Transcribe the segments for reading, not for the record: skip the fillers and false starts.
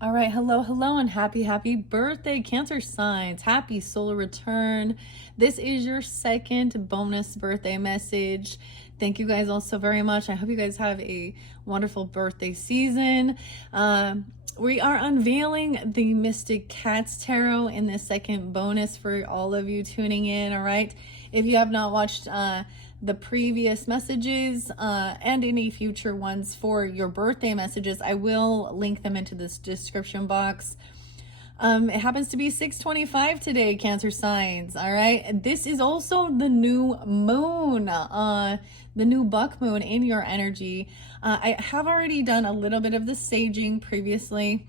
All right, hello, and happy birthday, Cancer signs. Happy solar return. This is your second bonus birthday message. Thank you guys all so very much. I hope you guys have a wonderful birthday season. We are unveiling the Mystic Cats Tarot in the second bonus for all of you tuning in, all right? If you have not watched the previous messages and any future ones for your birthday messages, I will link them into this description box. It happens to be 6:25 today, Cancer signs. All right, this is also the new moon, the new buck moon in your energy. I have already done a little bit of the saging previously.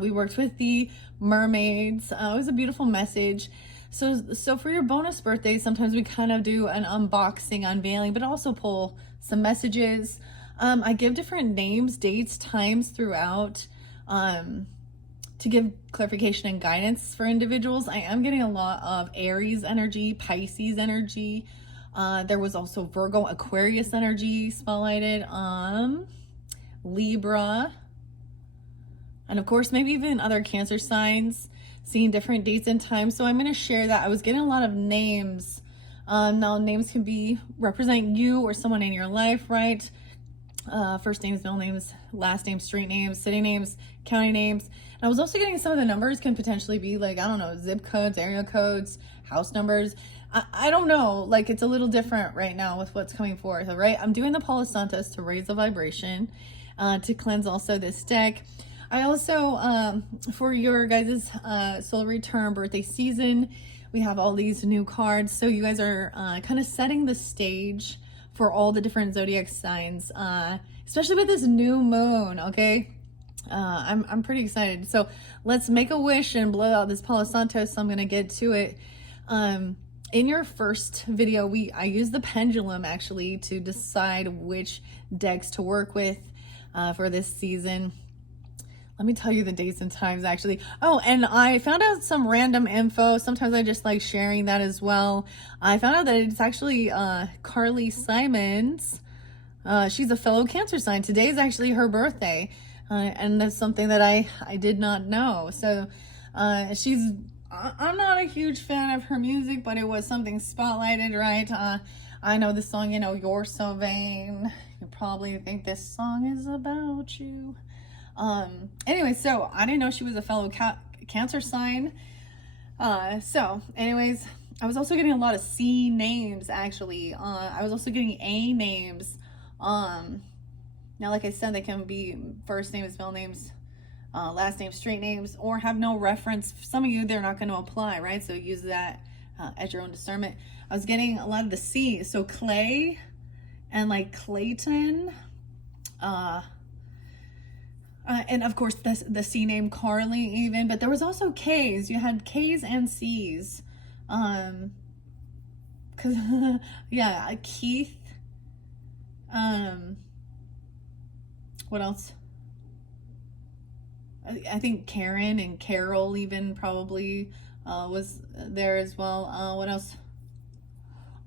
We worked with the mermaids. It was a beautiful message. So for your bonus birthday, sometimes we kind of do an unboxing, unveiling, but also pull some messages. I give different names, dates, times throughout to give clarification and guidance for individuals. I am getting a lot of Aries energy, Pisces energy. There was also Virgo, Aquarius energy spotlighted, Libra, and of course, maybe even other Cancer signs, seeing different dates and times. So I'm going to share that. I was getting a lot of names. Now names can be represent you or someone in your life, right? First names, middle names, last names, street names, city names, county names. And I was also getting some of the numbers can potentially be like, I don't know, zip codes, area codes, house numbers. I don't know, like it's a little different right now with what's coming forth, all right? I'm doing the Palo Santos to raise the vibration, to cleanse also this deck. I also, for your guys' solar return birthday season, we have all these new cards. So you guys are kind of setting the stage for all the different zodiac signs, especially with this new moon, okay? I'm pretty excited. So let's make a wish and blow out this Palo Santos. So I'm going to get to it. In your first video, I used the pendulum actually to decide which decks to work with for this season. Let me tell you the dates and times actually. Oh, and I found out some random info. Sometimes I just like sharing that as well. I found out that it's actually Carly Simons. She's a fellow Cancer sign. Today is actually her birthday. And that's something that I did not know. So I'm not a huge fan of her music, but it was something spotlighted, right? I know the song, you know, You're So Vain. You probably think this song is about you. Anyway, so I didn't know she was a fellow Cancer sign. So anyways, I was also getting a lot of C names actually. I was also getting A names. Now, like I said, they can be first names, middle names, last names, street names, or have no reference. Some of you, they're not going to apply, right? So use that at your own discernment. I was getting a lot of the C. So Clay and like Clayton, and of course the C name Carly even, but there was also K's. You had K's and C's. Cause yeah, Keith. What else? I think Karen and Carol even probably was there as well. What else?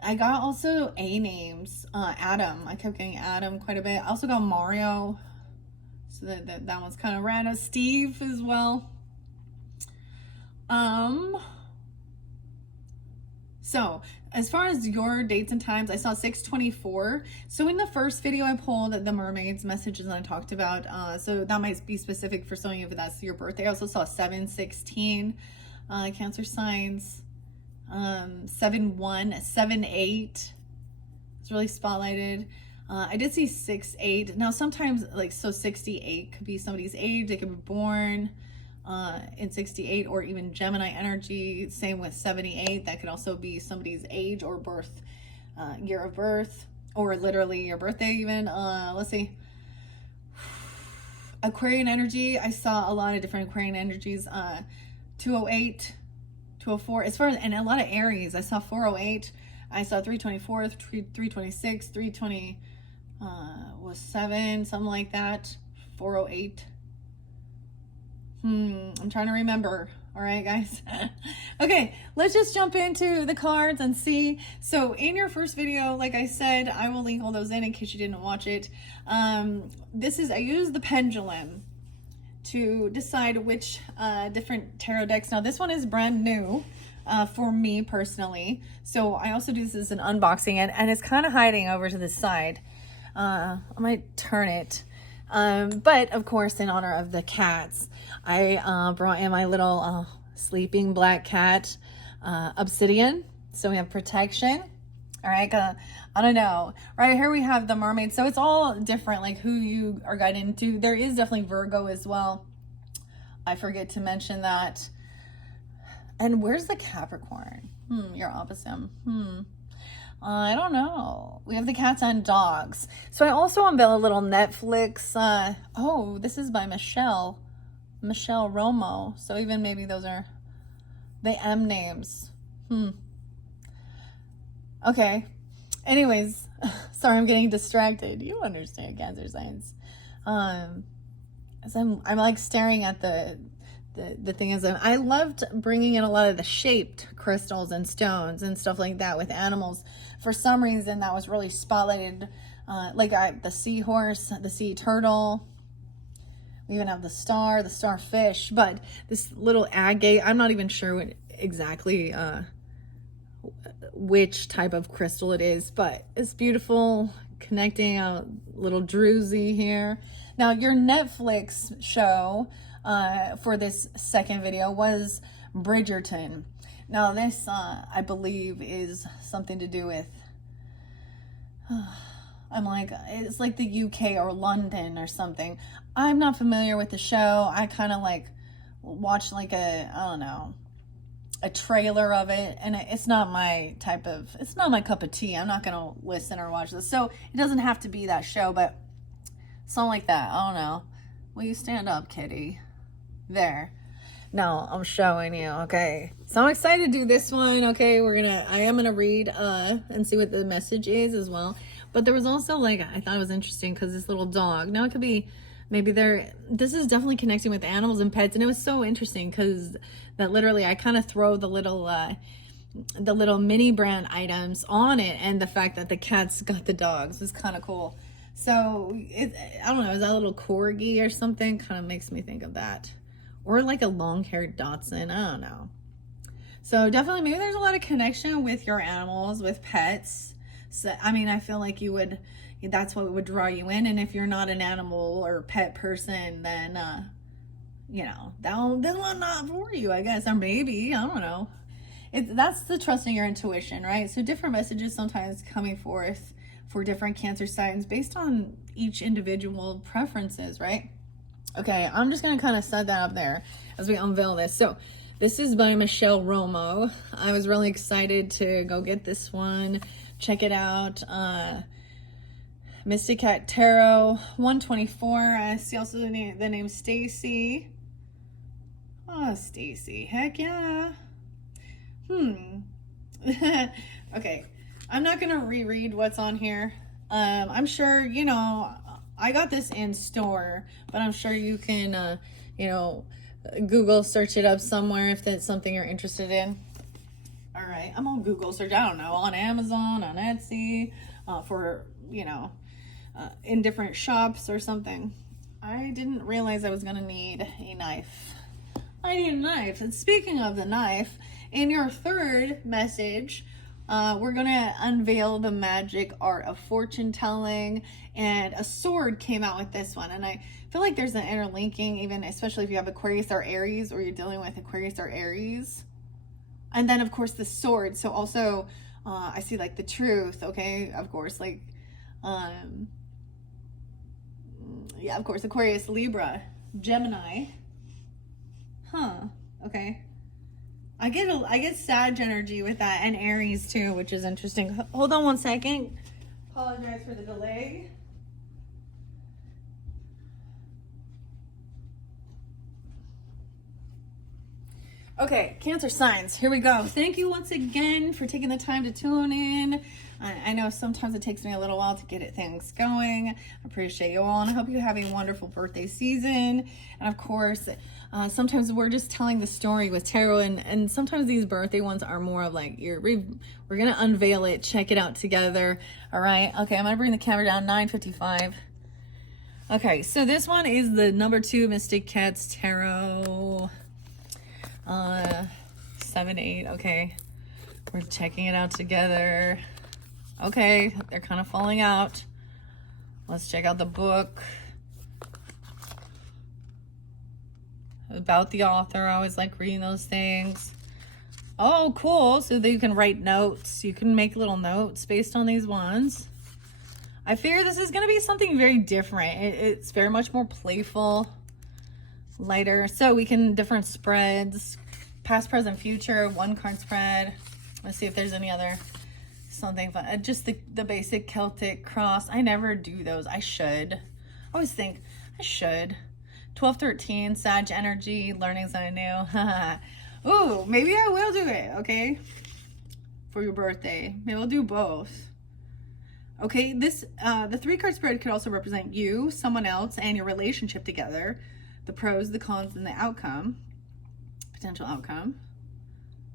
I got also A names. Adam. I kept getting Adam quite a bit. I also got Mario. So that one's kind of random. Steve as well. So as far as your dates and times, I saw 6:24. So in the first video I pulled the mermaids messages I talked about. So that might be specific for some of you if that's your birthday. I also saw 7:16, Cancer signs. 7:1, 7:8. It's really spotlighted. I did see 6'8". Now sometimes like, so 68 could be somebody's age. They could be born in 68 or even Gemini energy. Same with 78. That could also be somebody's age or birth, year of birth, or literally your birthday even. Let's see. Aquarian energy. I saw a lot of different Aquarian energies. 208, 204. As far as, and a lot of Aries. I saw 408. I saw 324, 326, 320 was 7, something like that. 408. I'm trying to remember. All right, guys. Okay, let's just jump into the cards and see. So in your first video, like I said, I will link all those in case you didn't watch it. I used the pendulum to decide which different tarot decks. Now this one is brand new for me personally, so I also do this as an unboxing, and it's kind of hiding over to the side. I might turn it, but of course in honor of the cats, I brought in my little sleeping black cat, Obsidian, so we have protection. All right, I don't know. Right here we have the mermaid. So it's all different, like who you are guided into. There is definitely Virgo as well. I forget to mention that. And where's the Capricorn? You're opposite. I don't know. We have the cats and dogs. So I also unveil a little Netflix. Oh, this is by Michelle Romo. So even maybe those are the M names. Okay. Anyways, sorry, I'm getting distracted. You understand Cancer signs. As I'm like staring at the thing is, I loved bringing in a lot of the shaped crystals and stones and stuff like that with animals. For some reason, that was really spotlighted. The seahorse, the sea turtle. We even have the starfish. But this little agate, I'm not even sure what exactly which type of crystal it is, but it's beautiful, connecting a little druzy here. Now your Netflix show for this second video was Bridgerton. Now this I believe is something to do with it's like the UK or London or something. I'm not familiar with the show. I kind of like watched like I don't know, a trailer of it, and it's not my cup of tea. I'm not gonna listen or watch this, so it doesn't have to be that show, but something like that. I don't know. Will you stand up, kitty? There. No, I'm showing you. Okay, so I'm excited to do this one. Okay, I am gonna read and see what the message is as well. But there was also, like, I thought it was interesting because this little dog, now it could be maybe this is definitely connecting with animals and pets, and it was so interesting because that literally I kind of throw the little mini brand items on it, and the fact that the cats got the dogs is kind of cool. So I don't know, is that a little corgi or something? Kind of makes me think of that, or like a long-haired Dachshund. I don't know. So definitely maybe there's a lot of connection with your animals, with pets. So I mean, I feel like that's what would draw you in. And if you're not an animal or pet person, then you know, that one not for you, I guess. Or maybe, I don't know. That's the trusting your intuition, right? So different messages sometimes coming forth for different Cancer signs based on each individual preferences, right? Okay, I'm just gonna kind of set that up there as we unveil this. So this is by Michelle Romo. I was really excited to go get this one. Check it out. Mystic Cat Tarot 124. I see also the name Stacy. Oh, Stacy. Heck yeah. Okay. I'm not going to reread what's on here. I'm sure, you know, I got this in store, but I'm sure you can, you know, Google search it up somewhere if that's something you're interested in. All right. I'm on Google search. I don't know, on Amazon, on Etsy, for, you know, in different shops or something. I didn't realize I was going to need a knife. I need a knife. And speaking of the knife, in your third message, we're going to unveil the magic art of fortune telling, and a sword came out with this one. And I feel like there's an interlinking, even especially if you have Aquarius or Aries, or you're dealing with Aquarius or Aries. And then of course the sword. So also I see like the truth. Okay. Of course, like, yeah, of course, Aquarius, Libra, Gemini. Okay. I get Sag energy with that, and Aries too, which is interesting. Hold on one second. Apologize for the delay. Okay, Cancer signs, here we go. Thank you once again for taking the time to tune in. I know sometimes it takes me a little while to get things going. I appreciate you all, and I hope you have a wonderful birthday season. And of course, sometimes we're just telling the story with tarot, and sometimes these birthday ones are more of like, we're gonna unveil it, check it out together. All right, okay, I'm gonna bring the camera down, 9:55. Okay, so this one is the number 2 Mystic Cats Tarot. 7, 8. Okay, we're checking it out together. Okay, they're kind of falling out. Let's check out the book. About the author. I always like reading those things. Oh, cool. So that you can write notes. You can make little notes based on these ones. I figure this is going to be something very different. It's very much more playful, lighter. So we can different spreads, past, present, future, 1 card spread. Let's see if there's any other something fun. Just the basic Celtic cross. I never do those. I should. I always think I should. 12, 13, Sag energy, learning something new. Ooh, maybe I will do it, okay? For your birthday. Maybe I'll do both. Okay, this the 3 card spread could also represent you, someone else, and your relationship together. The pros, the cons, and the outcome. Potential outcome.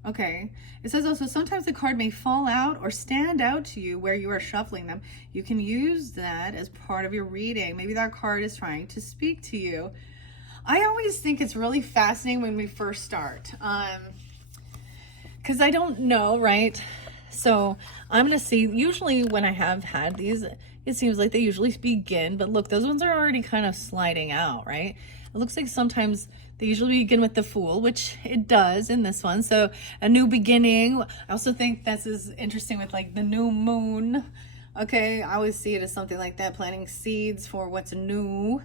Okay, it says also sometimes the card may fall out or stand out to you where you are shuffling them. You can use that as part of your reading. Maybe that card is trying to speak to you. I always think it's really fascinating when we first start, because I don't know, right? So I'm going to see, usually when I have had these, it seems like they usually begin, but look, those ones are already kind of sliding out, right? It looks like sometimes they usually begin with the Fool, which it does in this one. So a new beginning. I also think this is interesting with like the new moon. Okay, I always see it as something like that, planting seeds for what's new.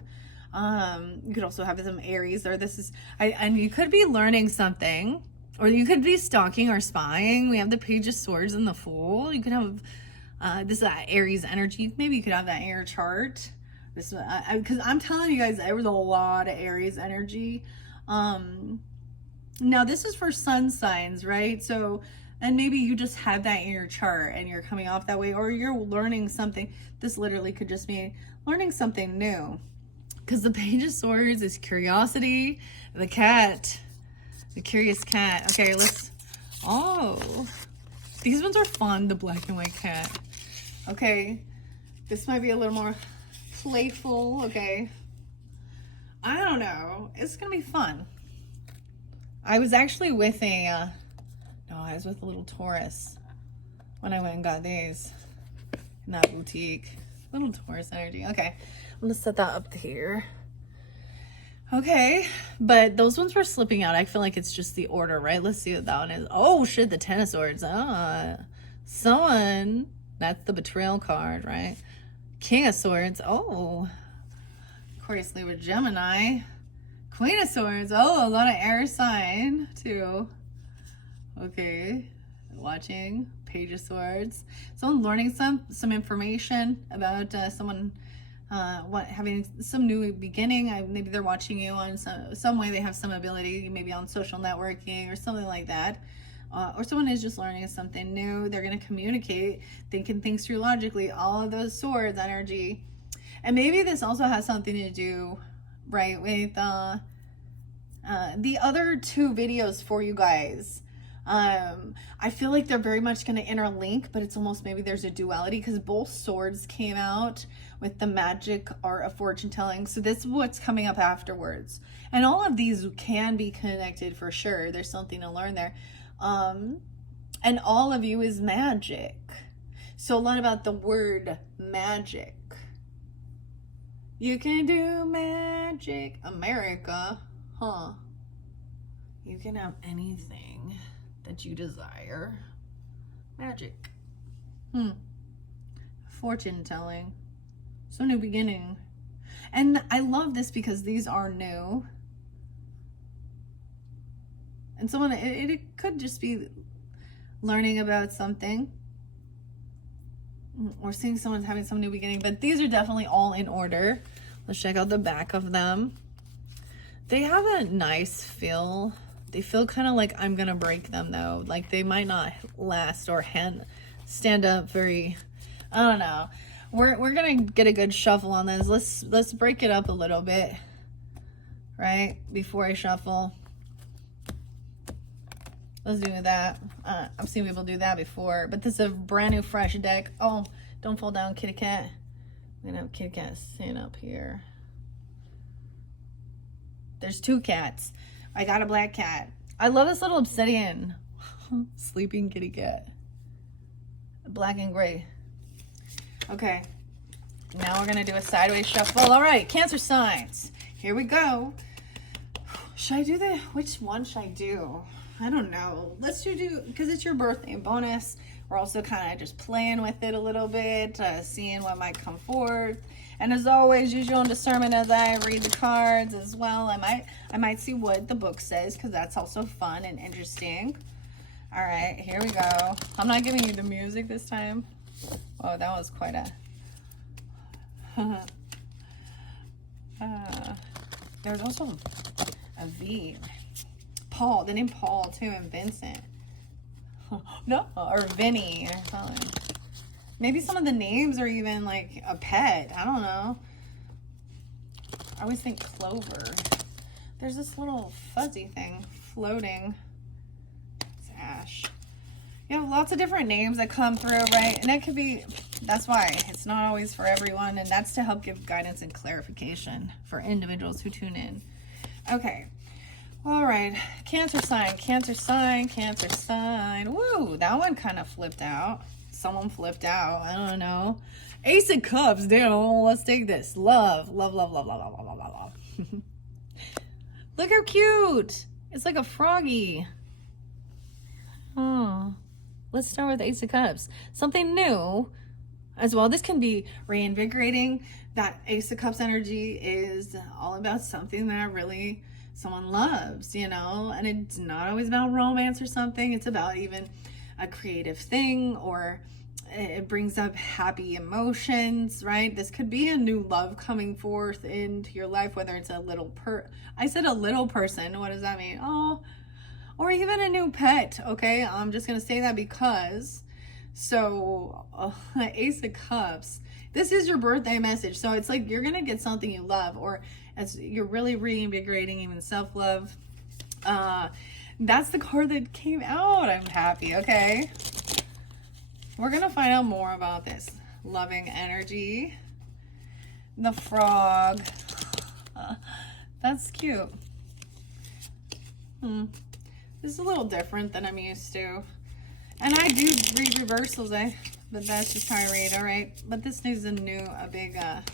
You could also have some Aries, or this is, and you could be learning something, or you could be stalking or spying. We have the Page of Swords and the Fool. You could have, this is Aries energy. Maybe you could have that in your chart. This, because I'm telling you guys, there was a lot of Aries energy. Now this is for sun signs, right? So, and maybe you just have that in your chart and you're coming off that way, or you're learning something. This literally could just mean learning something new. Because the Page of Swords is curiosity, the cat, the curious cat. Okay, let's, oh, these ones are fun, the black and white cat. Okay, this might be a little more playful, okay. I don't know, it's gonna be fun. I was actually with a, no, I was with a little Taurus when I went and got these in that boutique. Little Taurus energy, okay. I'm gonna set that up here. Okay, but those ones were slipping out. I feel like it's just the order, right? Let's see what that one is. Oh shit, the Ten of Swords. Someone, that's the betrayal card, right? King of Swords. Oh, Aquarius, Libra, Gemini. Queen of Swords. Oh, a lot of air sign too. Okay, watching Page of Swords. Someone learning some information about someone having some new beginning. Maybe they're watching you on some way. They have some ability, maybe on social networking or something like that. Or someone is just learning something new. They're going to communicate, thinking things through logically. All of those swords energy. And maybe this also has something to do, right, with the other 2 videos for you guys. I feel like they're very much going to interlink, but it's almost maybe there's a duality because both swords came out with the magic art of fortune telling. So this is what's coming up afterwards. And all of these can be connected for sure. There's something to learn there. And all of you is magic. So a lot about the word magic. You can do magic. America, huh? You can have anything that you desire. Magic. Fortune telling. So new beginning. And I love this because these are new. And someone, it could just be learning about something. Or seeing someone's having some new beginning. But these are definitely all in order. Let's check out the back of them. They have a nice feel. They feel kind of like I'm gonna break them though. Like they might not last or stand up very, I don't know. We're gonna get a good shuffle on this. Let's break it up a little bit, right? Before I shuffle. Let's do that. I've seen people do that before, but this is a brand new fresh deck. Oh, don't fall down, kitty cat. I'm gonna have kitty cat stand up here. There's 2 cats. I got a black cat. I love this little obsidian. Sleeping kitty cat. Black and gray. Okay. Now we're going to do a sideways shuffle. All right, Cancer signs. Here we go. Should I do which one should I do? I don't know. Let's do, because it's your birthday bonus. We're also kind of just playing with it a little bit, seeing what might come forth. And as always, use your own discernment as I read the cards as well. I might see what the book says, because that's also fun and interesting. All right, here we go. I'm not giving you the music this time. Oh, that was quite a... there's also a V. Paul, the name Paul too, and Vincent. No, or Vinny or something. Maybe some of the names are even like a pet. I don't know. I always think Clover. There's this little fuzzy thing floating. It's Ash. You have lots of different names that come through, right? And it could be, that's why it's not always for everyone. And that's to help give guidance and clarification for individuals who tune in. Okay. All right. Cancer sign, Cancer sign, Cancer sign. Woo, that one kind of flipped out. Someone flipped out. I don't know. Ace of Cups. Damn, let's take this. Love, love, love, love, love, love, love, love, love. Look how cute. It's like a froggy. Oh. Let's start with Ace of Cups. Something new as well. This can be reinvigorating. That Ace of Cups energy is all about something that really someone loves, you know, and it's not always about romance or something. It's about even a creative thing, or it brings up happy emotions, right? This could be a new love coming forth into your life, whether it's a little I said a little person. What does that mean? Oh, or even a new pet. Okay, I'm just gonna say that because Ace of Cups, this is your birthday message, so it's like you're gonna get something you love, or as you're really reinvigorating even self-love. That's the card that came out. I'm happy. Okay, we're gonna find out more about this loving energy. The frog, that's cute. This is a little different than I'm used to. And I do read reversals, but that's just how I read, all right? But this needs a big, a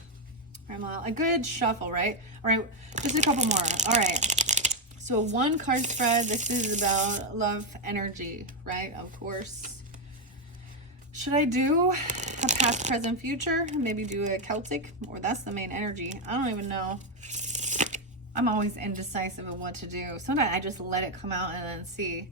good shuffle, right? All right, just a couple more. All right, so 1 card spread. This is about love energy, right? Of course. Should I do a past, present, future? Maybe do a Celtic, or that's the main energy. I don't even know. I'm always indecisive of what to do. Sometimes I just let it come out and then see.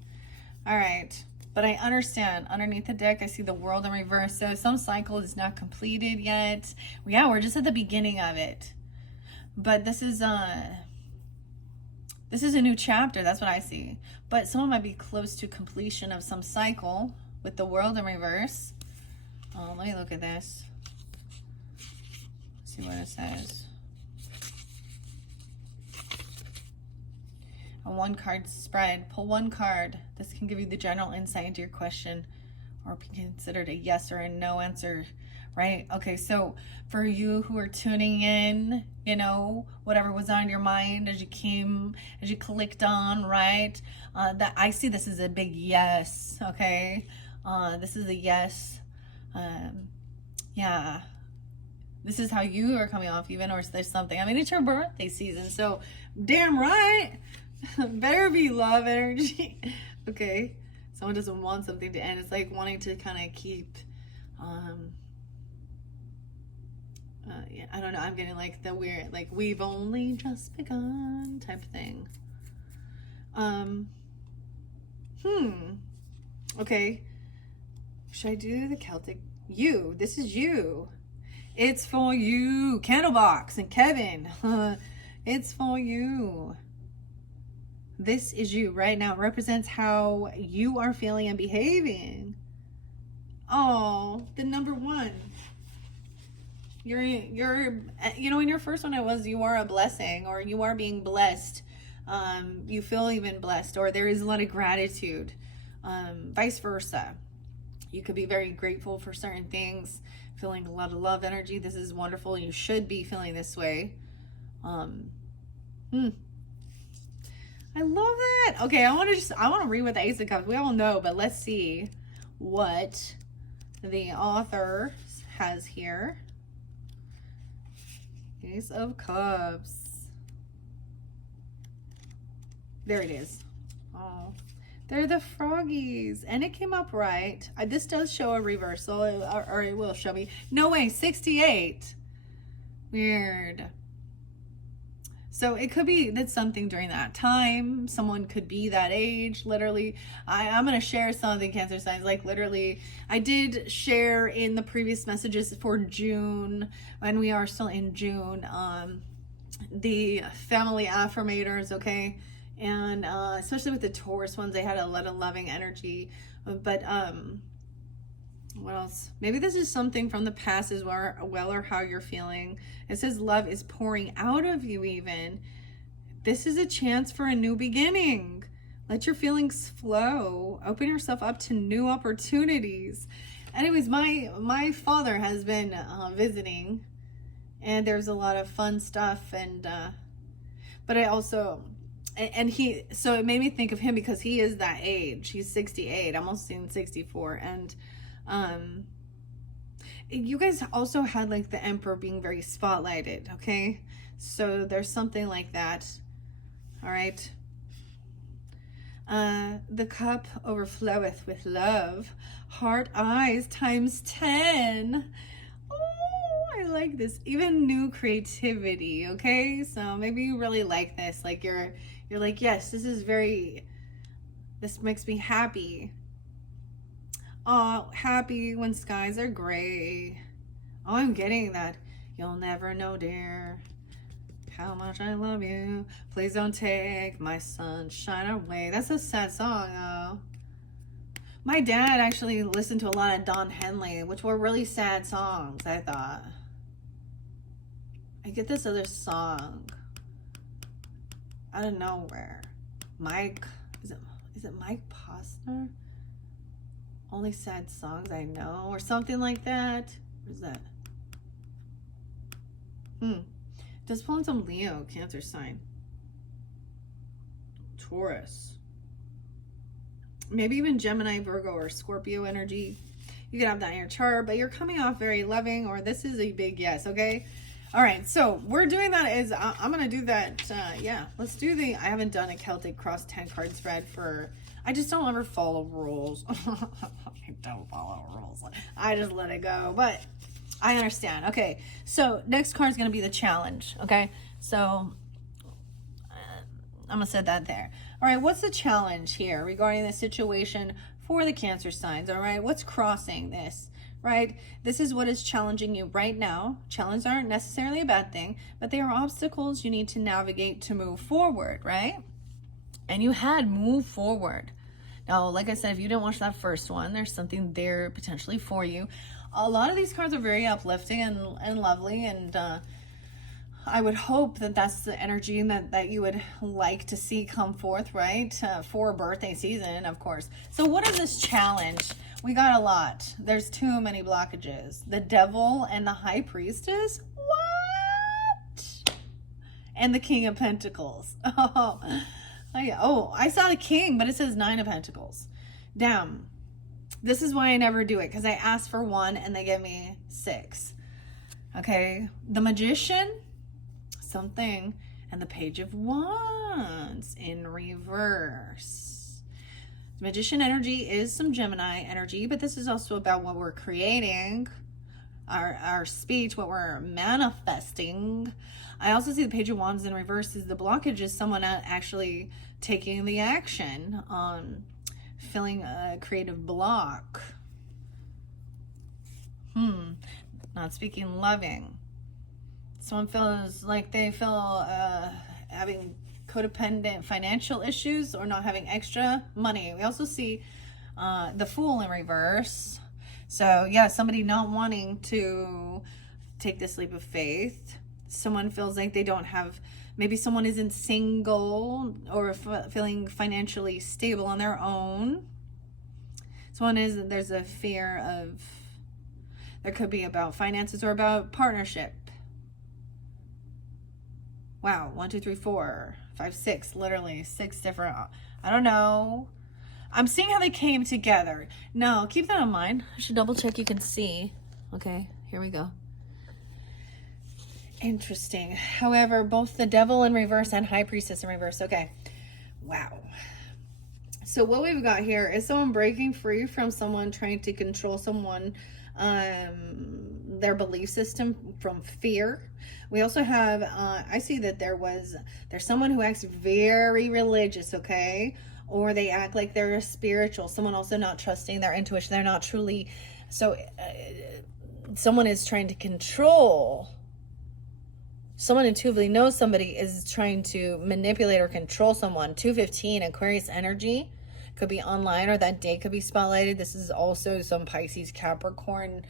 All right. But I understand. Underneath the deck, I see the world in reverse. So some cycle is not completed yet. Yeah, we're just at the beginning of it. But this is a new chapter. That's what I see. But someone might be close to completion of some cycle with the world in reverse. Let me look at this. See what it says. A 1 card spread. Pull 1 card. This can give you the general insight into your question, or be considered a yes or a no answer, right? Okay, so for you who are tuning in, you know, whatever was on your mind as you clicked on, right? That I see this is a big yes, okay? This is a yes. Yeah. This is how you are coming off even, or is there something? I mean, it's your birthday season, so damn right. Better be love energy. Okay, someone doesn't want something to end. It's like wanting to kind of keep yeah, I don't know, I'm getting like the weird, like we've only just begun type thing. Okay, should I do the Celtic? You, this is you. It's for you. Candlebox and Kevin. It's for you. This is you right now. It represents how you are feeling and behaving. Oh, the number 1. You're, you know, in your first one, it was you are a blessing, or you are being blessed. You feel even blessed, or there is a lot of gratitude. Vice versa. You could be very grateful for certain things, feeling a lot of love energy. This is wonderful. You should be feeling this way. I love that. Okay, I want to read what the Ace of Cups. We all know, but let's see what the author has here. Ace of Cups. There it is. Oh, they're the froggies, and it came up right. This does show a reversal, or it will show me. No way, 68. Weird. So it could be that something during that time, someone could be that age, literally. I'm going to share something, Cancer signs, like literally, I did share in the previous messages for June, and we are still in June, the family affirmators, okay? And especially with the Taurus ones, they had a lot of loving energy. But what else? Maybe this is something from the past as well, or how you're feeling. It says love is pouring out of you even. This is a chance for a new beginning. Let your feelings flow. Open yourself up to new opportunities. Anyways, my father has been visiting, and there's a lot of fun stuff. And but I also... And so it made me think of him because he is that age. He's 68, almost in 64. And you guys also had like the Emperor being very spotlighted, okay? So there's something like that. All right. The cup overfloweth with love. Heart eyes times 10. I like this. Even new creativity, okay? So maybe you really like this. Like you're like, yes, this makes me happy. Oh, happy when skies are gray. Oh, I'm getting that. You'll never know, dear, how much I love you. Please don't take my sunshine away. That's a sad song, though. My dad actually listened to a lot of Don Henley, which were really sad songs, I thought. I get this other song out of nowhere. Mike, is it Mike Posner? Only sad songs I know, or something like that. Where's that? Does pull in some Leo, Cancer sign. Taurus. Maybe even Gemini, Virgo, or Scorpio energy. You can have that in your chart, but you're coming off very loving, or this is a big yes, okay? All right, so we're doing that as, I'm going to do that, yeah, let's do I haven't done a Celtic Cross 10 card spread I just don't ever follow rules. I don't follow rules. I just let it go, but I understand. Okay, so next card is going to be the challenge, okay? So I'm going to set that there. All right, what's the challenge here regarding the situation for the Cancer signs, all right? What's crossing this? Right? This is what is challenging you right now. Challenges aren't necessarily a bad thing, but they are obstacles you need to navigate to move forward, right? And you had move forward. Now, like I said, if you didn't watch that first one, there's something there potentially for you. A lot of these cards are very uplifting and lovely, and I would hope that that's the energy that you would like to see come forth, right? For birthday season, of course. So what is this challenge? We got a lot. There's too many blockages. The Devil and the High Priestess? What? And the King of Pentacles. Oh, yeah. Oh, I saw the King, but it says 9 of Pentacles. Damn. This is why I never do it, because I ask for 1 and they give me 6. Okay. The Magician, something, and the Page of Wands in reverse. Magician energy is some Gemini energy, but this is also about what we're creating, our speech, what we're manifesting. I also see the Page of Wands in reverse is the blockage is someone actually taking the action on filling a creative block. Not speaking loving. Someone feels like they feel having codependent financial issues or not having extra money. We also see the Fool in reverse. So yeah, somebody not wanting to take this leap of faith. Someone feels like they don't have, maybe someone isn't single or feeling financially stable on their own. There's a fear of, there could be about finances or about partnership. Wow, 1, 2, 3, 4. 5, 6, literally 6 different, I don't know. I'm seeing how they came together. Now, keep that in mind. I should double check you can see. Okay, here we go. Interesting. However, both the devil in reverse and high priestess in reverse. Okay. Wow. So what we've got here is someone breaking free from someone trying to control someone, their belief system from fear. We also have, I see that there's someone who acts very religious, okay? Or they act like they're spiritual. Someone also not trusting their intuition. They're not truly, so someone is trying to control. Someone intuitively knows somebody is trying to manipulate or control someone. 215 Aquarius energy could be online, or that day could be spotlighted. This is also some Pisces Capricorn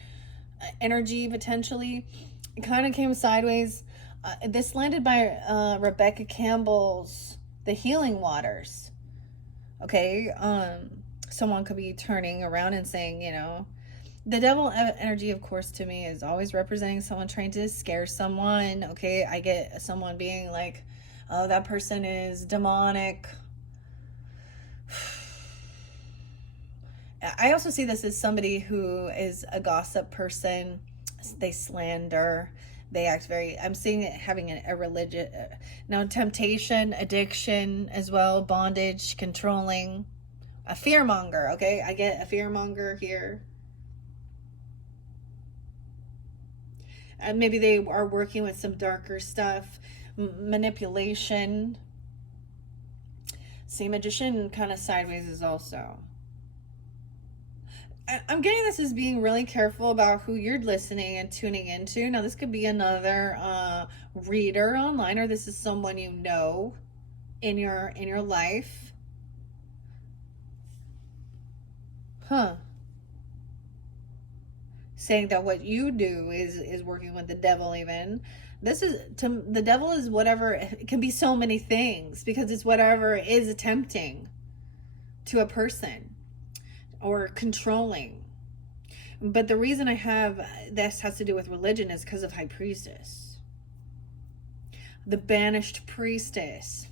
energy potentially. It kind of came sideways. This landed by Rebecca Campbell's The Healing Waters. Okay, someone could be turning around and saying, you know, the devil energy, of course, to me is always representing someone trying to scare someone. Okay, I get someone being like, oh, that person is demonic. I also see this as somebody who is a gossip person. They slander. They act very, I'm seeing it having a religion. Now, temptation, addiction as well, bondage, controlling. A fearmonger, okay? I get a fearmonger here. Maybe they are working with some darker stuff, manipulation. See, magician kind of sideways is also. I'm getting this as being really careful about who you're listening and tuning into. Now, this could be another reader online, or this is someone you know in your life. Saying that what you do is working with the devil. Even this is the devil is whatever. It can be so many things because it's whatever is attempting to a person or controlling. But the reason I have this has to do with religion is because of high priestess, the banished priestess.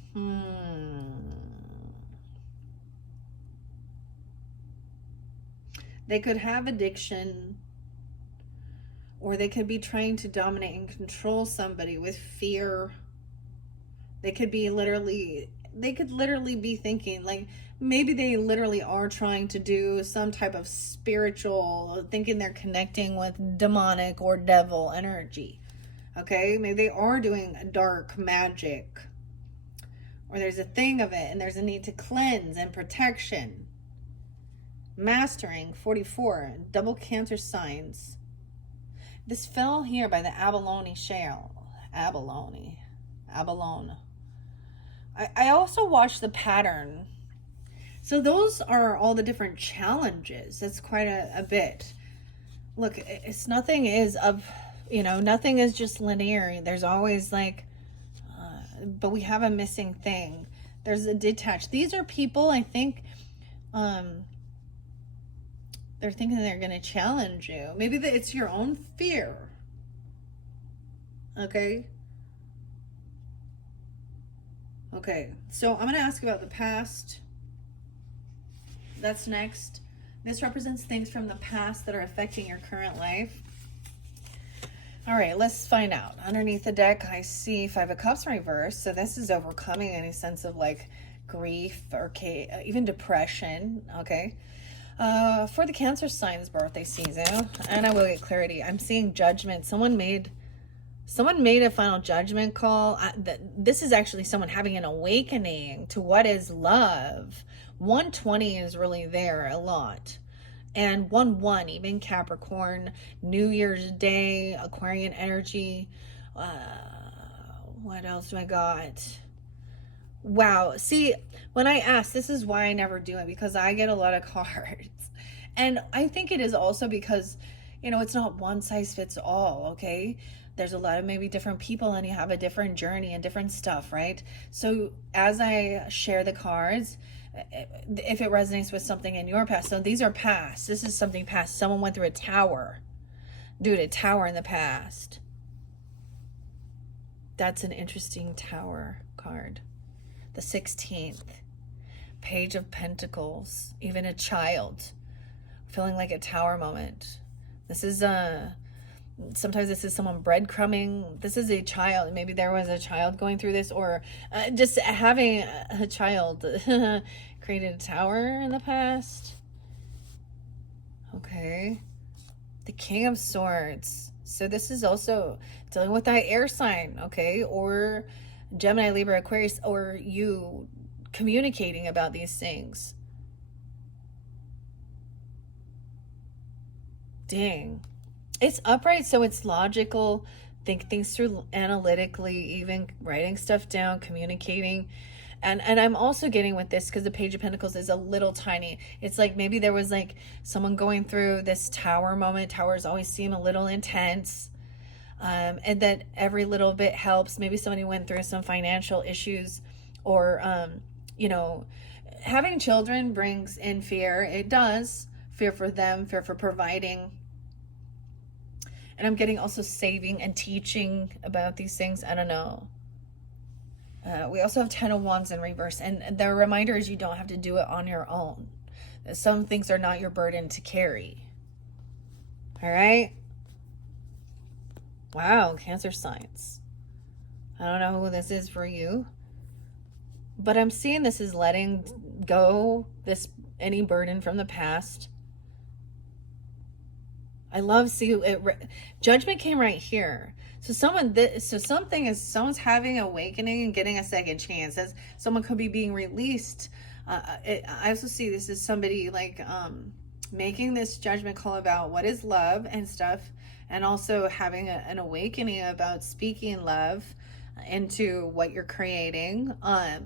They could have addiction. Or they could be trying to dominate and control somebody with fear. They could literally be thinking, like, maybe they literally are trying to do some type of spiritual, thinking they're connecting with demonic or devil energy. Okay? Maybe they are doing dark magic. Or there's a thing of it, and there's a need to cleanse and protection. Mastering, 44, double Cancer signs. This fell here by the abalone shale. Abalone. I also watched the pattern. So those are all the different challenges. That's quite a bit. Look, nothing is just linear. There's always like, but we have a missing thing. There's a detached. These are people, I think, they're thinking they're going to challenge you. Maybe it's your own fear. Okay? Okay, so I'm going to ask about the past. That's next. This represents things from the past that are affecting your current life. All right, let's find out. Underneath the deck, I see 5 of Cups reversed. So this is overcoming any sense of like grief or even depression. Okay. For the Cancer signs birthday season, and I will get clarity. I'm seeing judgment. Someone made a final judgment call. This is actually someone having an awakening to what is love. 120 is really there a lot. And 1-1, even Capricorn, New Year's Day, Aquarian energy. What else do I got? Wow. See, when I ask, this is why I never do it, because I get a lot of cards. And I think it is also because, it's not one size fits all, okay? There's a lot of maybe different people and you have a different journey and different stuff, right? So as I share the cards, if it resonates with something in your past, so these are past. This is something past. Someone went through a tower. Dude, a tower in the past. That's an interesting tower card. the 16th. Page of Pentacles, even a child, feeling like a tower moment. This is sometimes this is someone breadcrumbing. This is a child. Maybe there was a child going through this, or just having a child created a tower in the past. Okay. The King of Swords. So this is also dealing with that air sign, okay? Or Gemini, Libra, Aquarius, or you communicating about these things. Dang. It's upright, so it's logical. Think things through analytically, even writing stuff down, communicating. And I'm also getting with this because the Page of Pentacles is a little tiny. It's like maybe there was like someone going through this tower moment. Towers always seem a little intense. And that every little bit helps. Maybe somebody went through some financial issues, or, you know, having children brings in fear. It does. Fear for them, fear for providing. And I'm getting also saving and teaching about these things. I don't know. We also have 10 of Wands in reverse. And the reminder is you don't have to do it on your own. Some things are not your burden to carry. All right? Wow, Cancer signs. I don't know who this is for you. But I'm seeing this is letting go any burden from the past. I love seeing it. Judgment came right here. So someone's having an awakening and getting a second chance. As someone could be being released. I also see this as somebody like making this judgment call about what is love and stuff, and also having an awakening about speaking love into what you're creating. I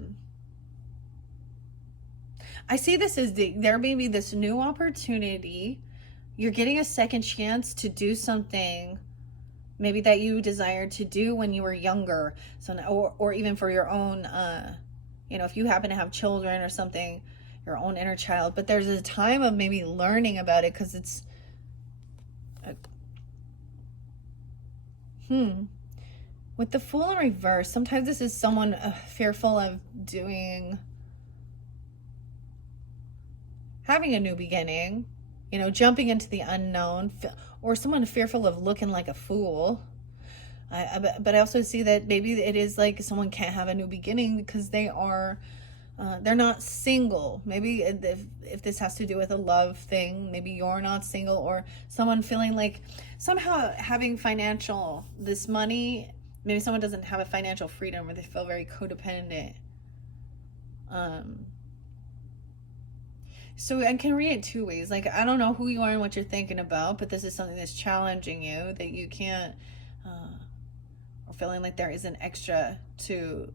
see this as there may be this new opportunity. You're getting a second chance to do something maybe that you desired to do when you were younger. So, or even for your own, you know, if you happen to have children or something, your own inner child. But there's a time of maybe learning about it, because it's, with the Fool in reverse, sometimes this is someone fearful of having a new beginning. You know, jumping into the unknown, or someone fearful of looking like a fool. But I also see that maybe it is like someone can't have a new beginning because they're not single. Maybe if this has to do with a love thing, maybe you're not single, or someone feeling like somehow having this money, maybe someone doesn't have a financial freedom, or they feel very codependent. So I can read it two ways. Like, I don't know who you are and what you're thinking about, but this is something that's challenging you, that you can't, or feeling like there is an extra to,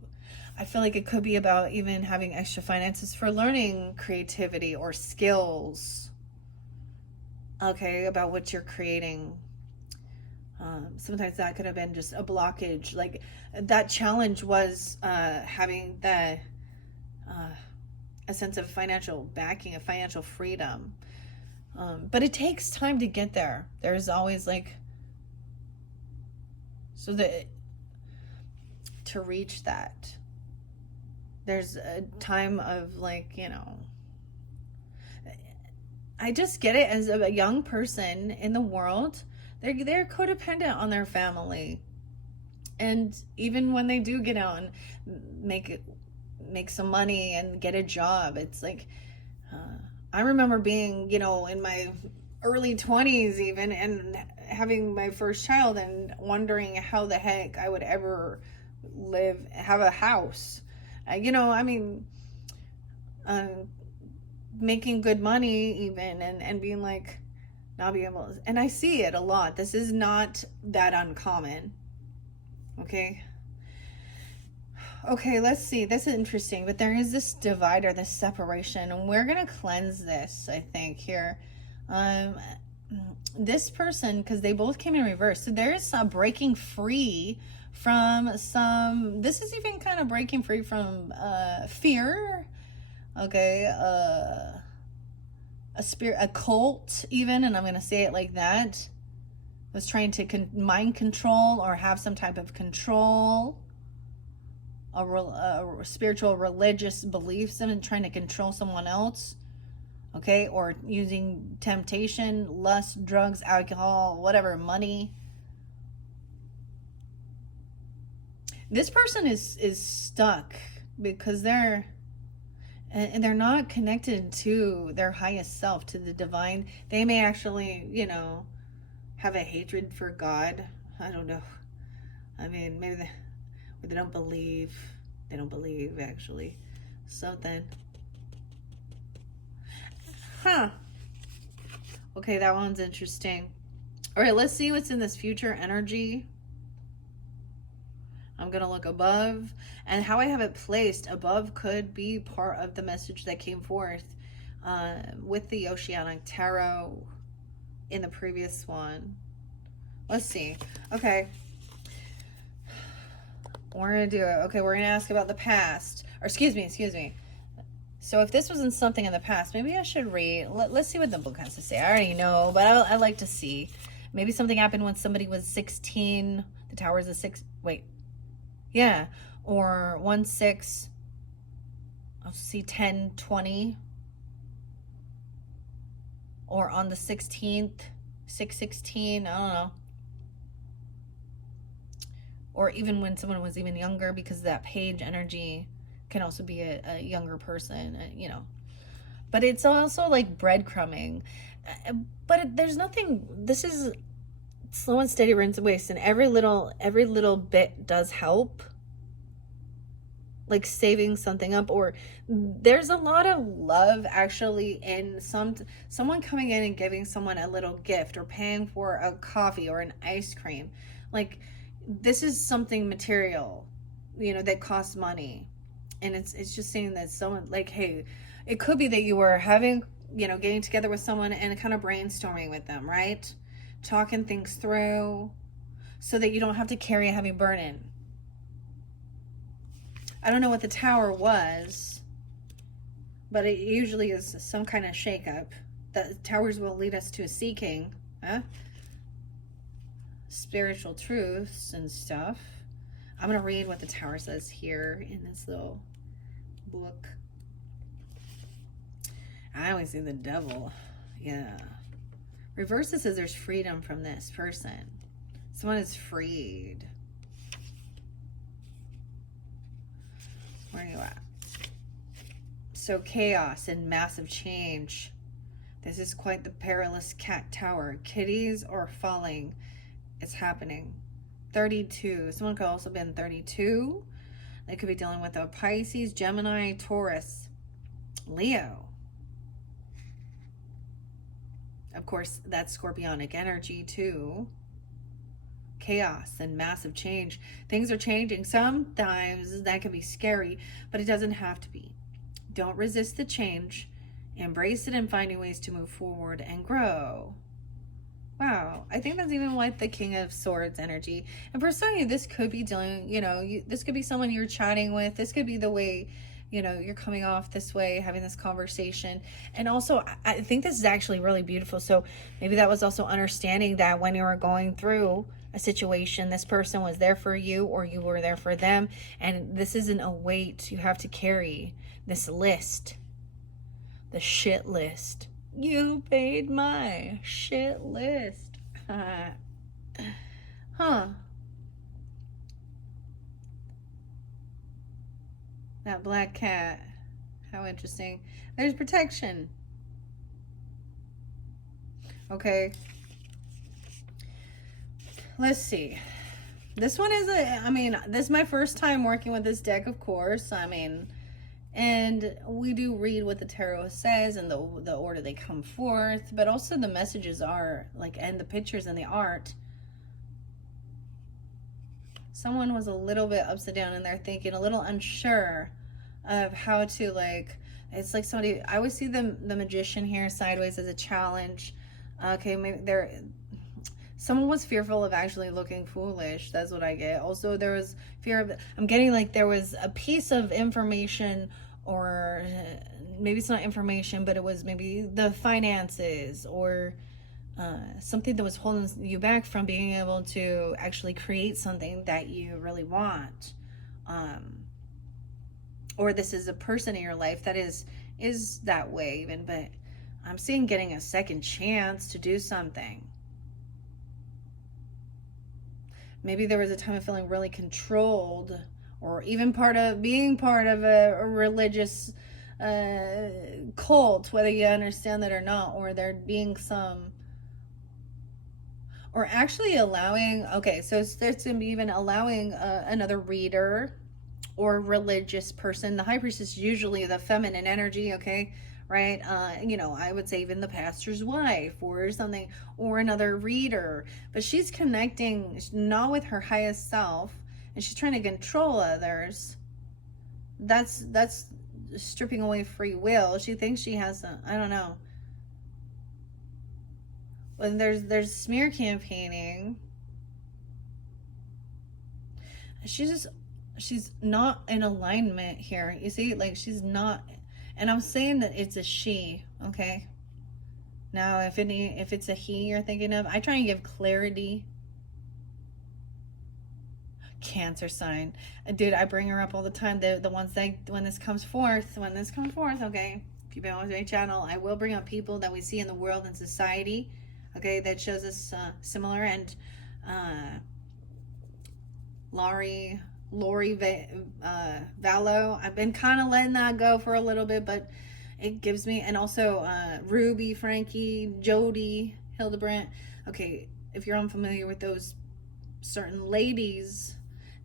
I feel like it could be about even having extra finances for learning creativity or skills, okay, about what you're creating. Sometimes that could have been just a blockage. Like, that challenge was having a sense of financial backing, of financial freedom. But it takes time to get there. There's always to reach that, there's a time of I just get it as a young person in the world. They're codependent on their family. And even when they do get out and make some money and get a job, it's like, I remember being, in my early 20s even, and having my first child and wondering how the heck I would ever have a house. Making good money even, and being like, not being able to, and I see it a lot. This is not that uncommon. Okay, let's see. This is interesting, but there is this divide, or this separation, and we're going to cleanse this, I think, here. This person, because they both came in reverse, so there's some breaking free from this is even kind of breaking free from fear, okay, a cult even, and I'm going to say it like that, was trying to mind control or have some type of control. a spiritual religious beliefs and trying to control someone else, okay, or using temptation, lust, drugs, alcohol, whatever, money. This person is stuck because they're not connected to their highest self, to the divine. They may actually, have a hatred for God. I don't know. I mean, maybe they don't believe. They don't believe, actually. Something. Huh. Okay, that one's interesting. All right, let's see what's in this future energy. I'm going to look above, and how I have it placed above could be part of the message that came forth with the Oceanic Tarot in the previous one. Let's see. Okay. We're going to do it. Okay, we're going to ask about the past. Or excuse me. So if this wasn't something in the past, maybe I should read. Let's see what the book has to say. I already know, but I like to see. Maybe something happened when somebody was 16. The tower is a 6. Wait. Yeah. Or 1, 6. I'll see 10, 20. Or on the 16th. 6/16. I don't know. Or even when someone was even younger, because that page energy can also be a younger person, But it's also like breadcrumbing. But there's nothing, this is slow and steady wins the waste, and every little bit does help. Like saving something up, or there's a lot of love actually in someone coming in and giving someone a little gift, or paying for a coffee or an ice cream. Like, this is something material, that costs money. And it's just saying that someone, like, hey, it could be that you were having, getting together with someone and kind of brainstorming with them, right? Talking things through so that you don't have to carry a heavy burden. I don't know what the tower was, but it usually is some kind of shakeup. The towers will lead us to a seeking, spiritual truths and stuff. I'm going to read what the tower says here in this little book. I always see the devil. Yeah. Reverse, it says there's freedom from this person. Someone is freed. Where are you at? So chaos and massive change. This is quite the perilous cat tower. Kitties are falling. It's happening. 32. Someone could also been 32. They could be dealing with a Pisces, Gemini, Taurus, Leo. Of course, that's scorpionic energy too. Chaos and massive change. Things are changing. Sometimes that can be scary, but it doesn't have to be. Don't resist the change. Embrace it and find new ways to move forward and grow. Wow, I think that's even like the King of Swords energy. And for some of you, this could be dealing, this could be someone you're chatting with. This could be the way, you're coming off this way, having this conversation. And also, I think this is actually really beautiful. So maybe that was also understanding that when you were going through a situation, this person was there for you, or you were there for them. And this isn't a weight you have to carry. This list, the shit list. You paid my shit list. Huh. That black cat. How interesting. There's protection. Okay. Let's see. This one is this is my first time working with this deck, of course. And we do read what the tarot says and the order they come forth, but also the messages are and the pictures and the art. Someone was a little bit upside down in their thinking, a little unsure of how to it's like somebody, I always see the Magician here sideways as a challenge. Okay, maybe someone was fearful of actually looking foolish. That's what I get. Also, there was fear of, I'm getting there was a piece of information, or maybe it's not information, but it was maybe the finances, or something that was holding you back from being able to actually create something that you really want. or this is a person in your life that is that way even, but I'm seeing getting a second chance to do something. Maybe there was a time of feeling really controlled, or even being part of a religious cult, whether you understand that or not, or there being some, or actually allowing, okay, so there's even allowing another reader or religious person. The high priestess is usually the feminine energy, okay, right? I would say even the pastor's wife or something, or another reader, but she's connecting not with her highest self, and she's trying to control others. That's stripping away free will. She thinks she has I don't know. When there's smear campaigning, she's not in alignment here. You see, like, she's not, and I'm saying that it's a she, okay? Now, if it's a he you're thinking of, I try and give clarity. Cancer sign. Dude, I bring her up all the time. The ones that, when this comes forth, okay? If you've been on my channel, I will bring up people that we see in the world and society, okay, that shows us similar. And Lori Vallow, I've been kind of letting that go for a little bit, but it gives me, and also Ruby, Frankie, Jody, Hildebrandt. Okay, if you're unfamiliar with those certain ladies,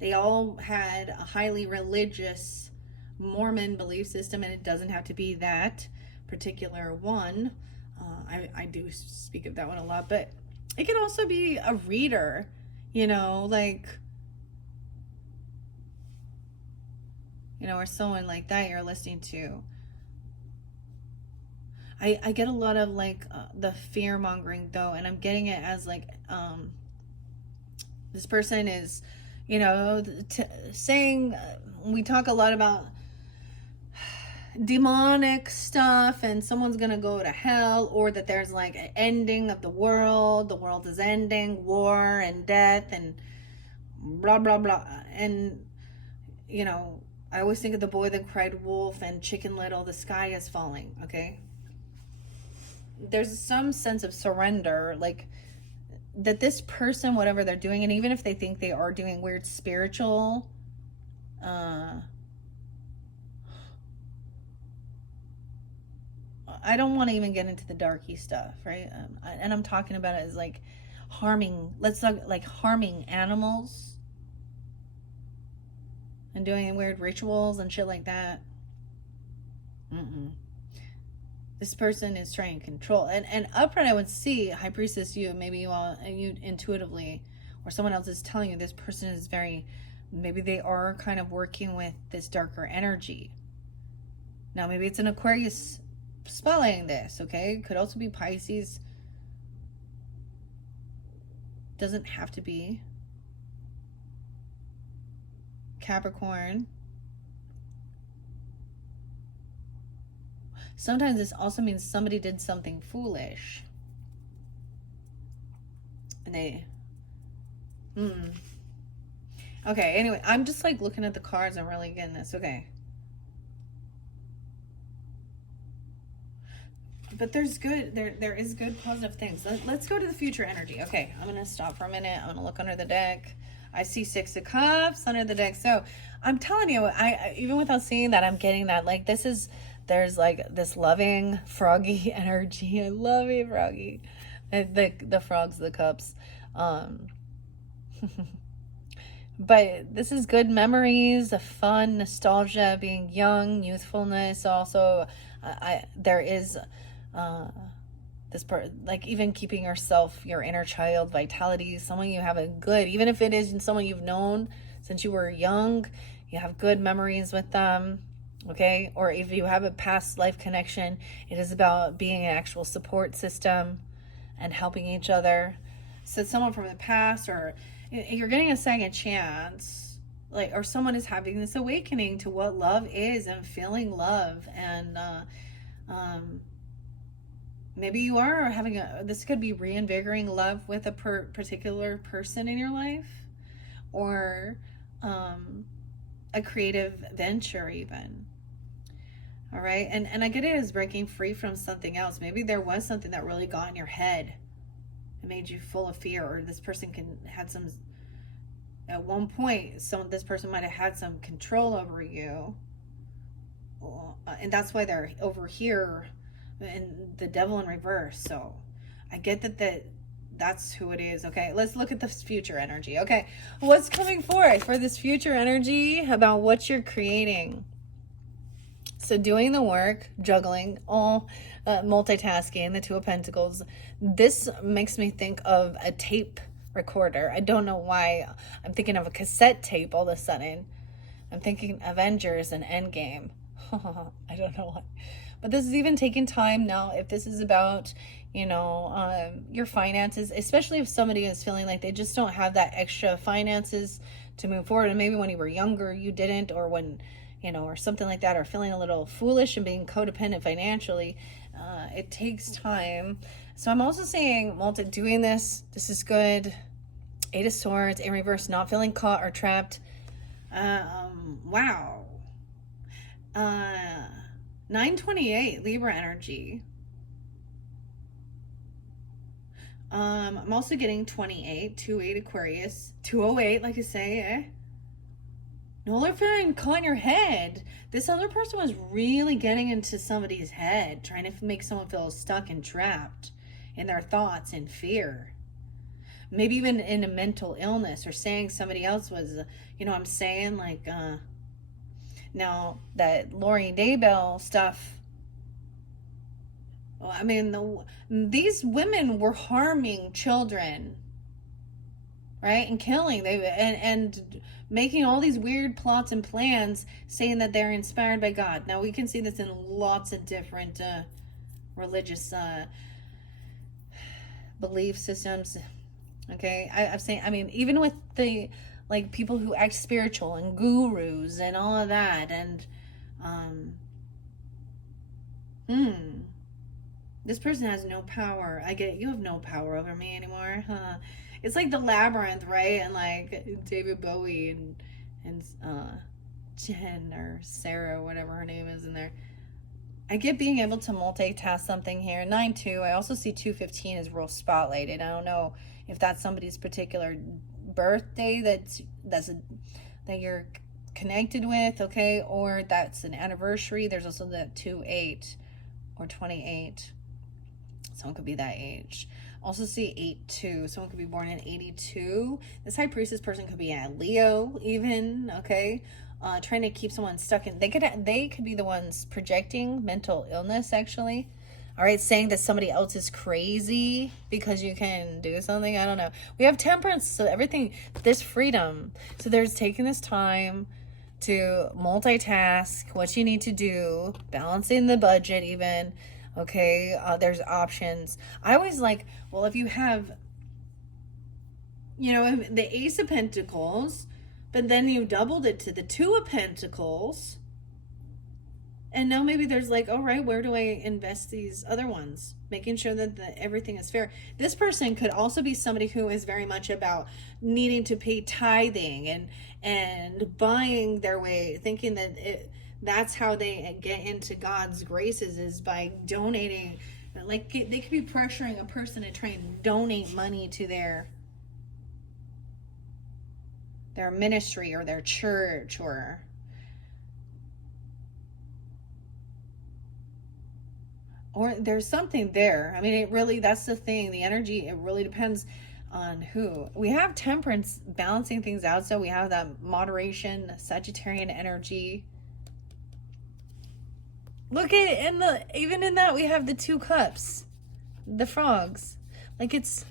they all had a highly religious Mormon belief system, and it doesn't have to be that particular one. I do speak of that one a lot, but it can also be a reader, like, or someone like that you're listening to. I get a lot of like the fear mongering though, and I'm getting it as like this person is, saying, we talk a lot about demonic stuff and someone's gonna go to hell, or that there's like an ending of the world is ending, war and death and blah blah blah. And I always think of The Boy That Cried Wolf and Chicken Little, the sky is falling, okay? There's some sense of surrender, like that this person, whatever they're doing, and even if they think they are doing weird spiritual I don't want to even get into the darky stuff, right? And I'm talking about it as like harming, let's talk like harming animals and doing weird rituals and shit like that. This person is trying to control. And upfront, I would see, High Priestess, you intuitively, or someone else is telling you this person is very, maybe they are kind of working with this darker energy. Now, maybe it's an Aquarius spelling this, okay? Could also be Pisces. Doesn't have to be. Capricorn. Sometimes this also means somebody did something foolish. And they... Okay, anyway, I'm just like looking at the cards and really getting this. Okay. But there's good, there is good positive things. Let's go to the future energy. Okay, I'm going to stop for a minute. I'm going to look under the deck. I see 6 of Cups under the deck. So I'm telling you, I even without seeing that, I'm getting that. Like, there's like this loving, froggy energy. I love you, froggy. The frogs, the cups. But this is good memories, fun, nostalgia, being young, youthfulness. Also, there is this part, like even keeping yourself, your inner child, vitality, someone you have a good, even if it is someone you've known since you were young, you have good memories with them, okay? Or if you have a past life connection, it is about being an actual support system and helping each other. So someone from the past, or you're getting a second chance, like, or someone is having this awakening to what love is and feeling love. And maybe you are having this could be reinvigorating love with a particular person in your life, or a creative venture even. All right. And I get it as breaking free from something else. Maybe there was something that really got in your head and made you full of fear, or this person had some, at one point, this person might have had some control over you. And that's why they're over here and the devil in reverse. So I get that's who it is. Okay, let's look at this future energy. Okay, what's coming forth for this future energy about what you're creating? So doing the work, juggling, all multitasking, the Two of Pentacles. This makes me think of a tape recorder. I don't know why I'm thinking of a cassette tape all of a sudden. I'm thinking Avengers and Endgame. I don't know why. But this is even taking time now. If this is about, your finances, especially if somebody is feeling like they just don't have that extra finances to move forward. And maybe when you were younger, you didn't, or when, or something like that, or feeling a little foolish and being codependent financially. It takes time. So I'm also saying, doing this is good. Eight of Swords in reverse, not feeling caught or trapped. Wow. 928 Libra energy. I'm also getting 28, 28 Aquarius, 208, like I say, No longer feeling caught in your head. This other person was really getting into somebody's head, trying to make someone feel stuck and trapped in their thoughts and fear. Maybe even in a mental illness, or saying somebody else was, I'm saying, like, now that Lori Daybell stuff, I mean, these women were harming children, right? And killing, and making all these weird plots and plans, saying that they're inspired by God. Now we can see this in lots of different religious belief systems. Okay, I'm saying, even with the people who act spiritual and gurus and all of that, and this person has no power. I get it. You have no power over me anymore, huh? It's like the labyrinth, right? And like David Bowie and Jen or Sarah, whatever her name is in there. I get being able to multitask something here. 9-2. I also see 215 is real spotlighted. I don't know if that's somebody's particular birthday that you're connected with, okay, or that's an anniversary. There's also that 28 or 28. Someone could be that age. Also see 8-2. Someone could be born in 82. This High Priestess person could be a Leo even, okay? Trying to keep someone stuck in. They could be the ones projecting mental illness, actually. All right, saying that somebody else is crazy because you can do something. I don't know. We have Temperance, so everything, this freedom. So there's taking this time to multitask what you need to do, balancing the budget even. Okay, there's options. I always like, well, if you have, the Ace of Pentacles, but then you doubled it to the Two of Pentacles, and now maybe there's like, all right, where do I invest these other ones? Making sure that everything is fair. This person could also be somebody who is very much about needing to pay tithing and buying their way, thinking that that's how they get into God's graces, is by donating. Like, they could be pressuring a person to try and donate money to their ministry or their church, or there's something there. That's the thing. The energy, it really depends on who. We have Temperance balancing things out, so we have that moderation, Sagittarian energy. Look at even in that we have the Two Cups, the frogs. Like, it's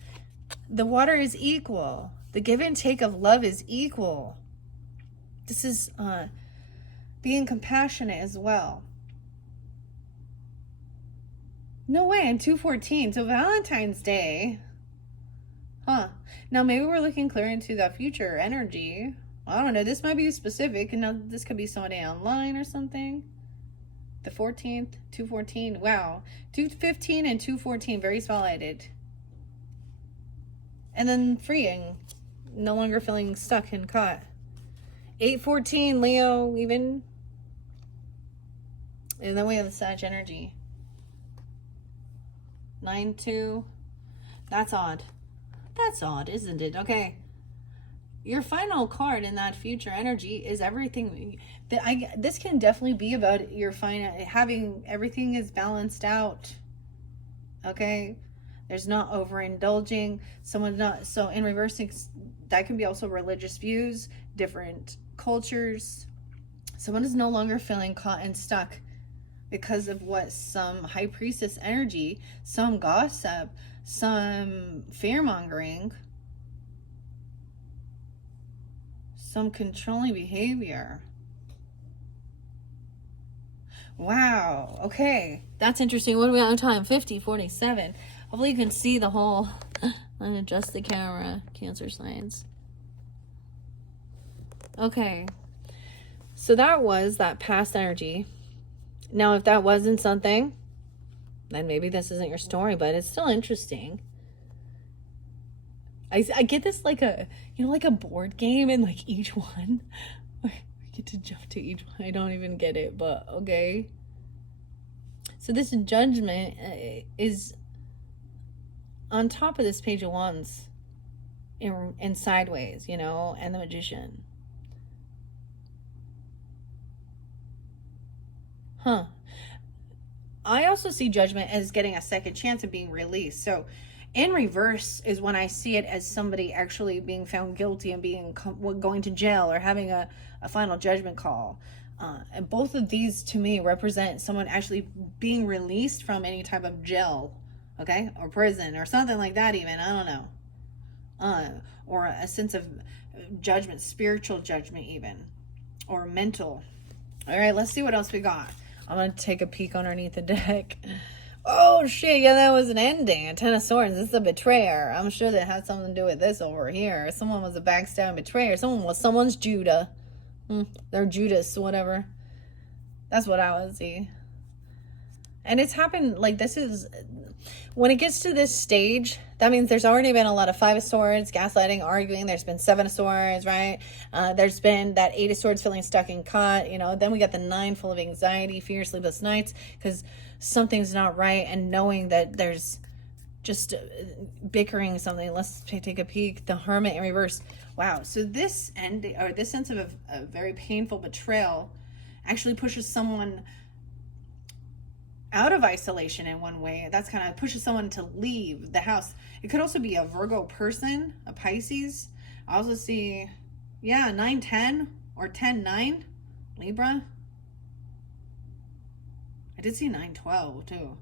the water is equal. The give and take of love is equal. This is being compassionate as well. No way, in 214. So Valentine's Day. Huh. Now maybe we're looking clear into that future energy. I don't know. This might be specific, and now this could be somebody online or something. The 14th, 214. Wow. 215 and 214, very spotlighted. And then freeing. No longer feeling stuck and caught. 814 Leo even. And then we have the Sag energy. 9-2. That's odd. That's odd, isn't it? Okay. Your final card in that future energy is everything. This can definitely be about your final, having everything is balanced out. Okay. There's not overindulging. Someone's not, so in reversing, that can be also religious views, different cultures. Someone is no longer feeling caught and stuck because of what some high priestess energy, some gossip, some fear-mongering, some controlling behavior. Wow. Okay. That's interesting. What are we on time? 50:47. Hopefully you can see the whole. Let me adjust the camera. Cancer signs. Okay. So that was that past energy. Now, if that wasn't something, then maybe this isn't your story, but it's still interesting. I get this like a, like a board game, and like each one, we get to jump to each one. I don't even get it, but okay. So this Judgment is on top of this Page of Wands in sideways, and the Magician. Huh. I also see Judgment as getting a second chance of being released. So in reverse is when I see it as somebody actually being found guilty and going to jail or having a final judgment call. And both of these to me represent someone actually being released from any type of jail, okay, or prison or something like that even. I don't know. Or a sense of judgment, spiritual judgment even, or mental. All right, let's see what else we got. I'm going to take a peek underneath the deck. Oh, shit. Yeah, that was an ending. A 10 of Swords. This is a betrayer. I'm sure that had something to do with this over here. Someone was a backstabbing betrayer. Someone was someone's Judah. They're Judas, whatever. That's what I would see. And it's happened, like, this is... When it gets to this stage, that means there's already been a lot of 5 of Swords, gaslighting, arguing. There's been 7 of Swords, right? There's been that 8 of Swords feeling stuck and caught, Then we got the 9 full of anxiety, fear, sleepless nights, because something's not right, and knowing that there's just bickering something. Let's take a peek. The Hermit in reverse. Wow. So this this sense of a very painful betrayal actually pushes someone out of isolation in one way. That's kind of pushes someone to leave the house. It could also be a Virgo person, a Pisces. I also see, 9-10 or 10-9, Libra. I did see 9-12 too.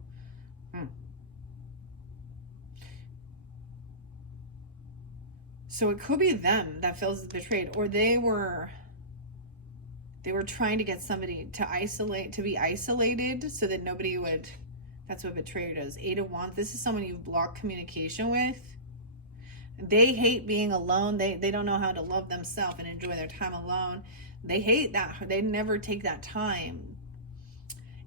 So it could be them that feels betrayed, or they were trying to get somebody to be isolated so that nobody would. That's what betrayer does. 8 of Wands. This is someone you've blocked communication with. They hate being alone. They don't know how to love themselves and enjoy their time alone. They hate that. They never take that time.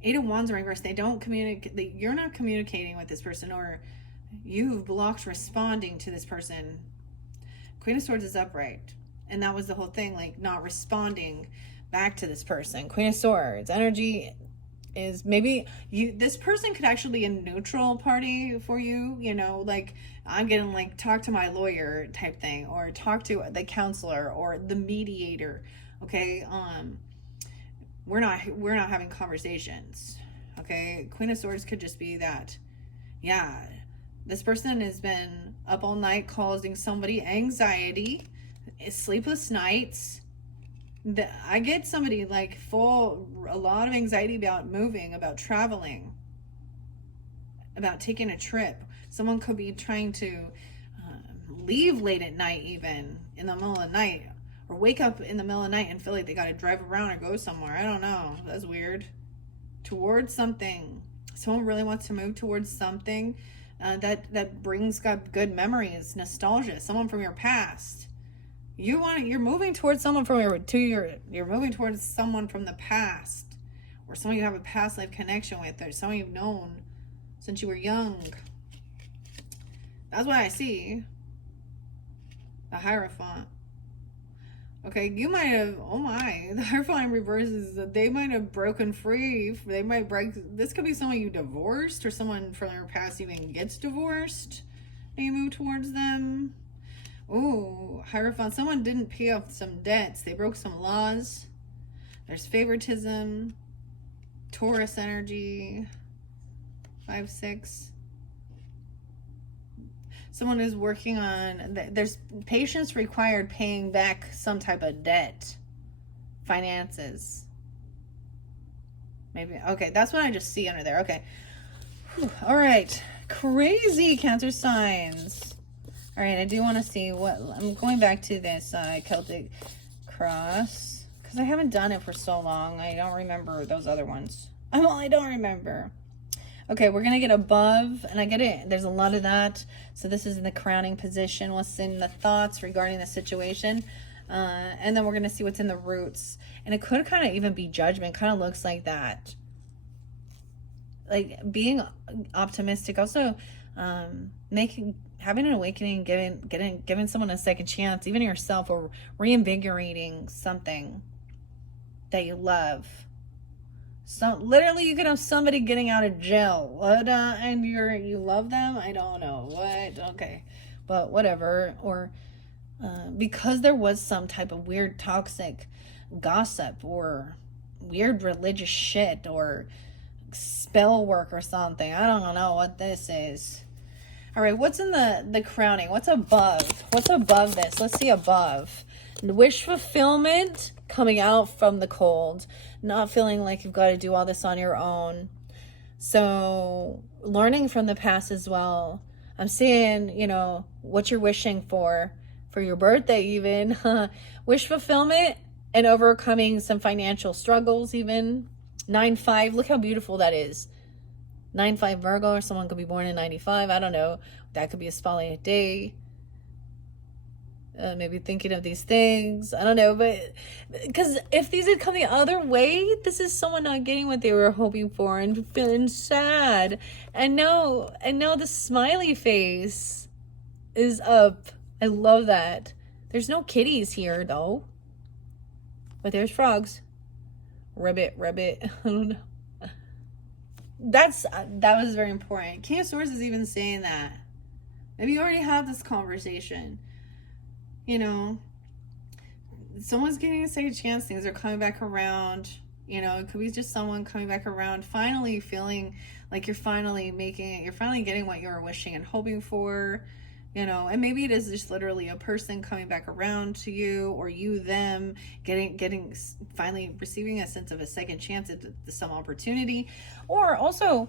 8 of Wands in reverse. They don't communicate. You're not communicating with this person, or you've blocked responding to this person. Queen of Swords is upright. And that was the whole thing, like not responding back to this person. Queen of Swords energy is maybe this person could actually be a neutral party for you, like I'm getting like talk to my lawyer type thing, or talk to the counselor or the mediator. Okay. We're not having conversations. Okay. Queen of Swords could just be that. Yeah. This person has been up all night causing somebody anxiety, sleepless nights. I get somebody like a lot of anxiety about moving, about traveling, about taking a trip. Someone could be trying to leave late at night, even in the middle of the night, or wake up in the middle of the night and feel like they got to drive around or go somewhere. I don't know. That's weird. Towards something. Someone really wants to move towards something that brings good memories, nostalgia, someone from your past. You're moving towards someone you're moving towards someone from the past, or someone you have a past life connection with, or someone you've known since you were young. That's what I see. The Hierophant. Okay, you might have, oh my, the Hierophant in reverse is that they might have broken free. They might break, this could be someone you divorced or someone from your past even gets divorced and you move towards them. Oh, Hierophant, someone didn't pay off some debts. They broke some laws. There's favoritism. Taurus energy. 5, 6. Someone is working on, there's patience required paying back some type of debt. Finances. Maybe, okay, that's what I just see under there. Okay. Whew. All right. Crazy Cancer signs. All right, I do want to see what, I'm going back to this Celtic cross because I haven't done it for so long. I don't remember those other ones. Well, I don't remember. Okay, we're going to get above, and I get it. There's a lot of that. So this is in the crowning position. What's in the thoughts regarding the situation. And then we're going to see what's in the roots. And it could kind of even be judgment. Kind of looks like that. Like being optimistic. Also, having an awakening, giving someone a second chance, even yourself, or reinvigorating something that you love. So literally you could have somebody getting out of jail. What and you love them? I don't know. What? Okay. But whatever. Or because there was some type of weird toxic gossip or weird religious shit or spell work or something. I don't know what this is. All right, what's in the crowning? What's above? What's above this? Let's see above. Wish fulfillment coming out from the cold. Not feeling like you've got to do all this on your own. So learning from the past as well. I'm seeing, what you're wishing for your birthday even. Wish fulfillment and overcoming some financial struggles even. 9-5, look how beautiful that is. 9-5 Virgo, or someone could be born in 95. I don't know. That could be a spotlight day. Maybe thinking of these things. I don't know, but because if these had come the other way, this is someone not getting what they were hoping for and feeling sad. And now the smiley face is up. I love that. There's no kitties here though, but there's frogs. Ribbit. I don't know. That was very important. King of Swords is even saying that. Maybe you already had this conversation. Someone's getting a second chance. Things are coming back around. It could be just someone coming back around, finally feeling like you're finally making it. You're finally getting what you were wishing and hoping for. And maybe it is just literally a person coming back around to you, or you them getting finally receiving a sense of a second chance at some opportunity, or also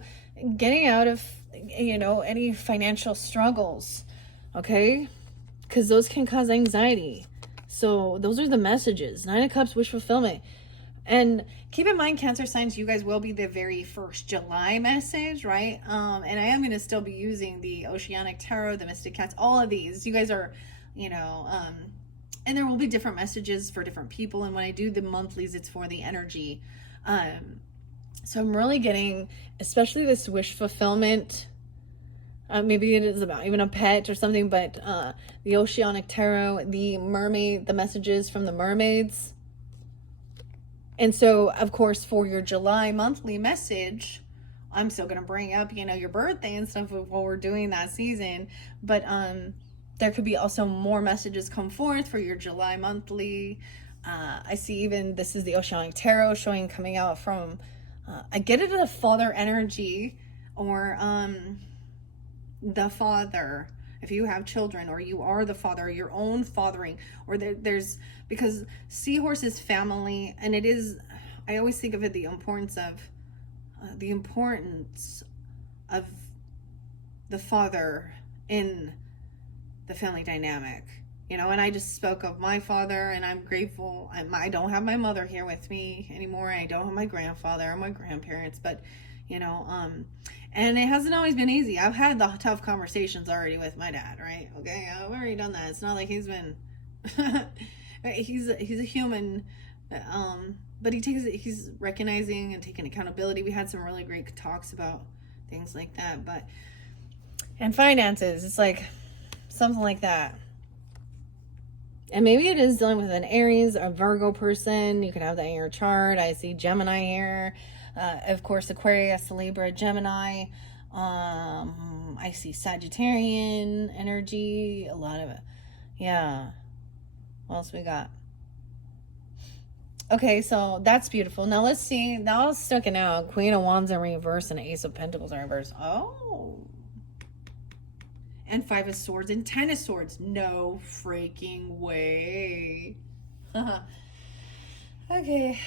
getting out of any financial struggles. Okay, because those can cause anxiety. So those are the messages. 9 of Cups, wish fulfillment. And keep in mind, Cancer signs, you guys will be the very first July message, right? And I am going to still be using the Oceanic Tarot, the Mystic Cats, all of these. You guys are, and there will be different messages for different people. And when I do the monthlies, it's for the energy. So I'm really getting, especially this wish fulfillment. Maybe it is about even a pet or something, but the Oceanic Tarot, the mermaid, the messages from the mermaids. And so, of course, for your July monthly message, I'm still going to bring up, your birthday and stuff while we're doing that season. But there could be also more messages come forth for your July monthly. I see even this is the Oceanic Tarot showing coming out from, I get it, a father energy, or the father. If you have children, or you are the father, your own fathering, or there's, because seahorse is family, and it is, I always think of it, the importance of the father in the family dynamic, and I just spoke of my father, and I'm grateful. I don't have my mother here with me anymore. I don't have my grandfather or my grandparents, but and it hasn't always been easy. I've had the tough conversations already with my dad, right? Okay, I've already done that. It's not like he's been he's a human, but he's recognizing and taking accountability. We had some really great talks about things like that, and finances, it's like something like that. And maybe it is dealing with an Aries or Virgo person. You could have that in your chart. I see Gemini here. Of course, Aquarius, Libra, Gemini. I see Sagittarian energy. A lot of it. Yeah. What else we got? Okay, so that's beautiful. Now let's see. Now it's sticking out. Queen of Wands in reverse and Ace of Pentacles in reverse. Oh. And Five of Swords and Ten of Swords. No freaking way. Okay.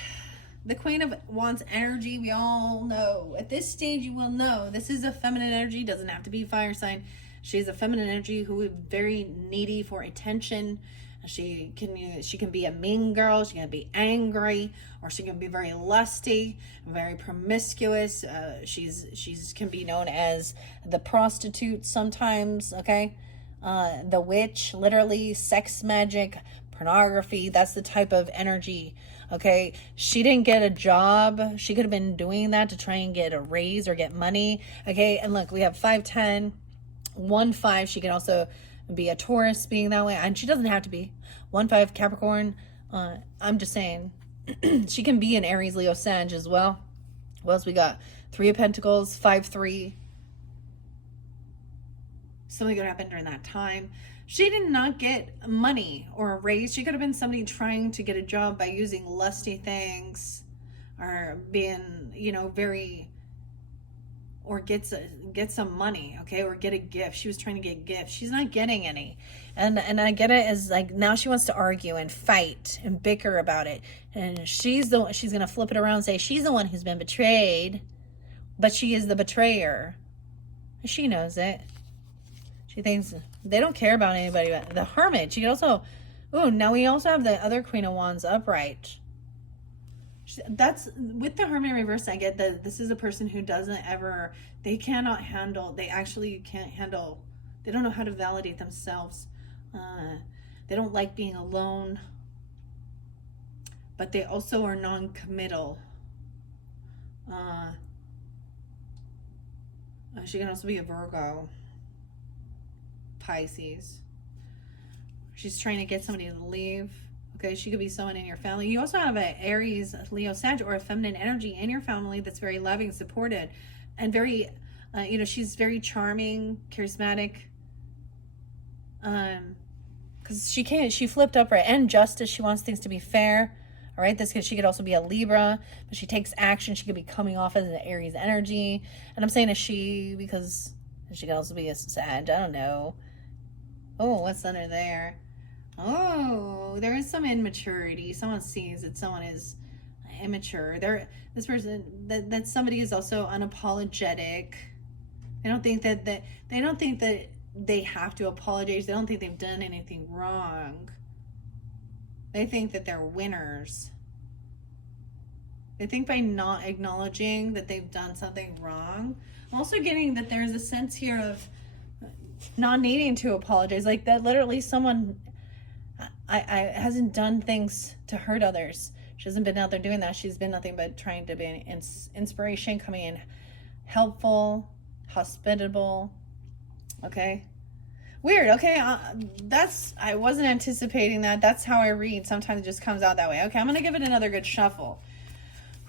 The Queen of Wands energy, we all know. At this stage, you will know. This is a feminine energy. Doesn't have to be fire sign. She's a feminine energy who is very needy for attention. She can be a mean girl. She can be angry, or she can be very lusty, very promiscuous. She's can be known as the prostitute sometimes. Okay, the witch, literally sex magic, pornography. That's the type of energy. Okay, she didn't get a job. She could have been doing that to try and get a raise or get money. Okay, and look, we have 5'10", 1'5". She can also be a Taurus being that way, and she doesn't have to be 1'5" Capricorn. I'm just saying she can be an Aries, Leo, Sag as well. What else we got? 3 of Pentacles, 5'3". Something could happen during that time. She did not get money or a raise. She could have been somebody trying to get a job by using lusty things, or being, very, or get some money, okay, or get a gift. She was trying to get gifts. She's not getting any, and I get it as like now she wants to argue and fight and bicker about it, and she's gonna flip it around and say she's the one who's been betrayed, but she is the betrayer. She knows it. She thinks they don't care about anybody. The Hermit. She also, now we also have the other Queen of Wands upright. That's with the Hermit reverse. I get that this is a person who doesn't ever, they cannot handle, they actually can't handle, they don't know how to validate themselves. They don't like being alone, but they also are non-committal. She can also be a Virgo, Pisces. She's trying to get somebody to leave. Okay, she could be someone in your family. You also have an Aries, Leo, Sag, or a feminine energy in your family that's very loving, supported, and very, she's very charming, charismatic. Because she flipped upright, and justice. She wants things to be fair. All right, she could also be a Libra, but she takes action. She could be coming off as an Aries energy, and I'm saying a she because she could also be a Sag. I don't know. Oh, what's under there? Oh, there is some immaturity. Someone sees that someone is immature. This person, that somebody is also unapologetic. They don't think that they have to apologize. They don't think they've done anything wrong. They think that they're winners. They think by not acknowledging that they've done something wrong. I'm also getting that there's a sense here of not needing to apologize. Like that literally someone I hasn't done things to hurt others. She hasn't been out there doing that. She's been nothing but trying to be an inspiration, coming in helpful, hospitable. Okay. Weird. Okay. I wasn't anticipating that. That's how I read. Sometimes it just comes out that way. Okay. I'm going to give it another good shuffle.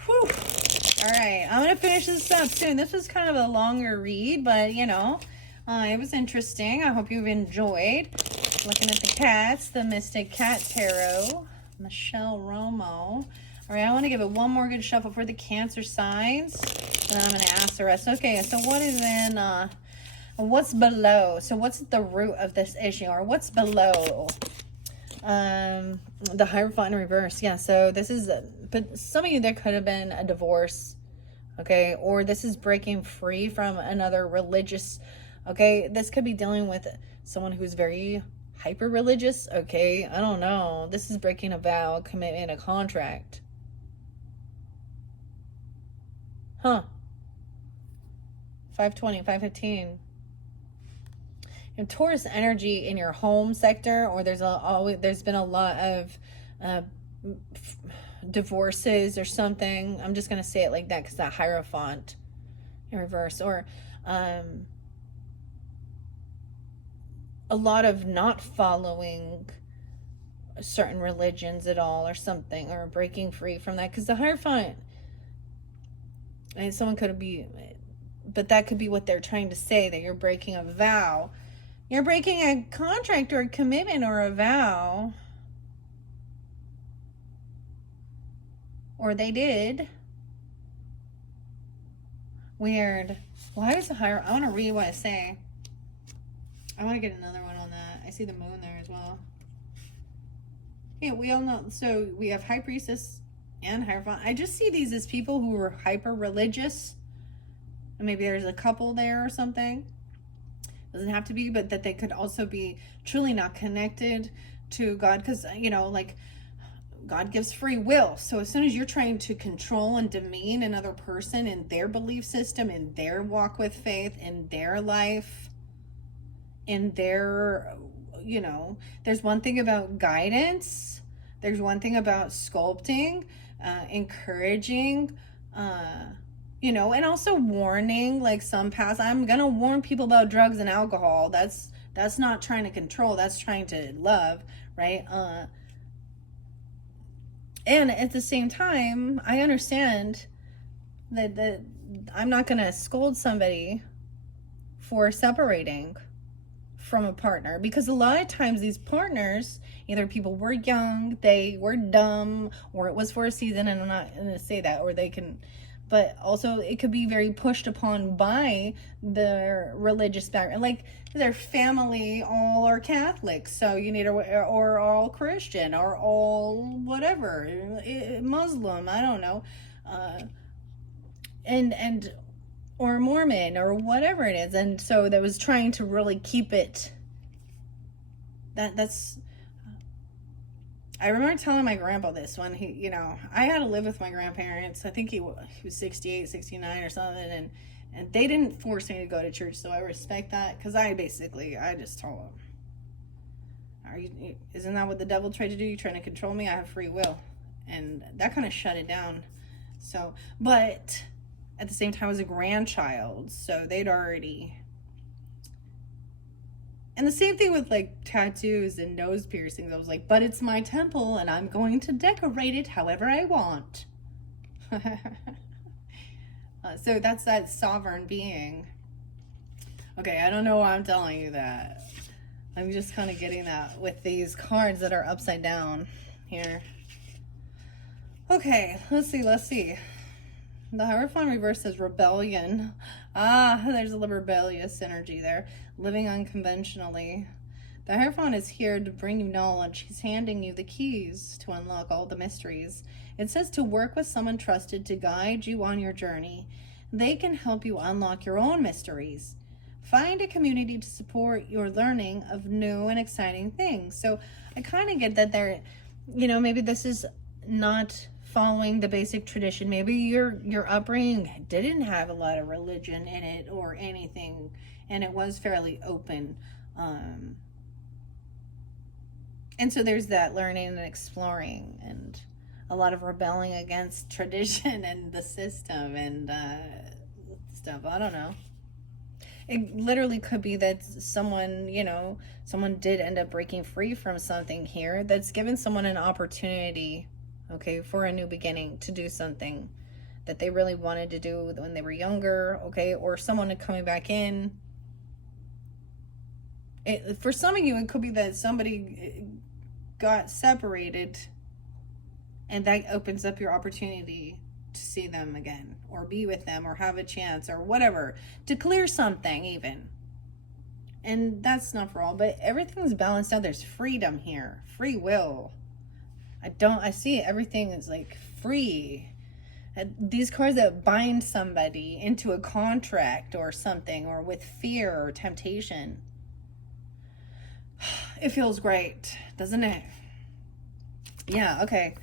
Whew. All right. I'm going to finish this up soon. This was kind of a longer read, but it was interesting. I hope you've enjoyed looking at the cats, the Mystic Cat Tarot, Michelle Romo. All right, I want to give it one more good shuffle for the Cancer signs, and then I'm going to ask the rest. Okay, so what is in, what's below? So what's the root of this issue, or what's below? The Hierophant in reverse. Yeah, so this is, but some of you, there could have been a divorce, okay, or this is breaking free from another religious. Okay, this could be dealing with someone who's very hyper religious. Okay, I don't know. This is breaking a vow, a commitment, a contract. Huh. 520, 515. And Taurus energy in your home sector, or there's been a lot of divorces or something. I'm just gonna say it like that because that Hierophant in reverse, or a lot of not following certain religions at all or something, or breaking free from that, because the Hierophant, and someone could be, but that could be what they're trying to say, that you're breaking a vow. You're breaking a contract or a commitment or a vow. Or they did. Weird. Why is the higher? I want to read what I say. I want to get another one on that. I see the moon there as well. Yeah, we all know. So we have High Priestess and Hierophant. I just see these as people who were hyper religious. And maybe there's a couple there or something. Doesn't have to be, but that they could also be truly not connected to God. Because, you know, like, God gives free will. So as soon as you're trying to control and demean another person in their belief system, in their walk with faith, in their life, in their, you know, there's one thing about guidance. There's one thing about sculpting, encouraging, you know, and also warning, like some past, I'm going to warn people about drugs and alcohol. That's not trying to control. That's trying to love, right? And at the same time, I understand that I'm not going to scold somebody for separating from a partner, because a lot of times these partners, either people were young, they were dumb, or it was for a season, and I'm not going to say that, or they can, but also it could be very pushed upon by their religious background, like their family all are Catholic, so you need or all Christian, or all whatever, Muslim, I don't know, and or Mormon or whatever it is, and so that was trying to really keep it. That's. I remember telling my grandpa this when he, you know, I had to live with my grandparents. I think he was 68, 69 or something, and they didn't force me to go to church, so I respect that, because I just told them, isn't that what the devil tried to do? You're trying to control me? I have free will, and that kind of shut it down. So, but at the same time, I was a grandchild, so they'd already. And the same thing with like tattoos and nose piercings. I was like, but it's my temple and I'm going to decorate it however I want. So that's that sovereign being. Okay, I don't know why I'm telling you that. I'm just kind of getting that with these cards that are upside down here. Okay, let's see. The Hierophant reverse says rebellion. Ah, there's a rebellious energy there. Living unconventionally. The Hierophant is here to bring you knowledge. He's handing you the keys to unlock all the mysteries. It says to work with someone trusted to guide you on your journey. They can help you unlock your own mysteries. Find a community to support your learning of new and exciting things. So I kind of get that they're, you know, maybe this is not following the basic tradition. Maybe your upbringing didn't have a lot of religion in it or anything, and it was fairly open. And so there's that learning and exploring, and a lot of rebelling against tradition and the system and stuff. I don't know. It literally could be that someone did end up breaking free from something here that's given someone an opportunity, okay, for a new beginning, to do something that they really wanted to do when they were younger, okay, or someone coming back in. For some of you, it could be that somebody got separated, and that opens up your opportunity to see them again, or be with them, or have a chance, or whatever, to clear something even. And that's not for all, but everything's balanced out. There's freedom here, free will. I see everything is like free. These cards that bind somebody into a contract or something, or with fear or temptation. It feels great, doesn't it? Yeah, okay.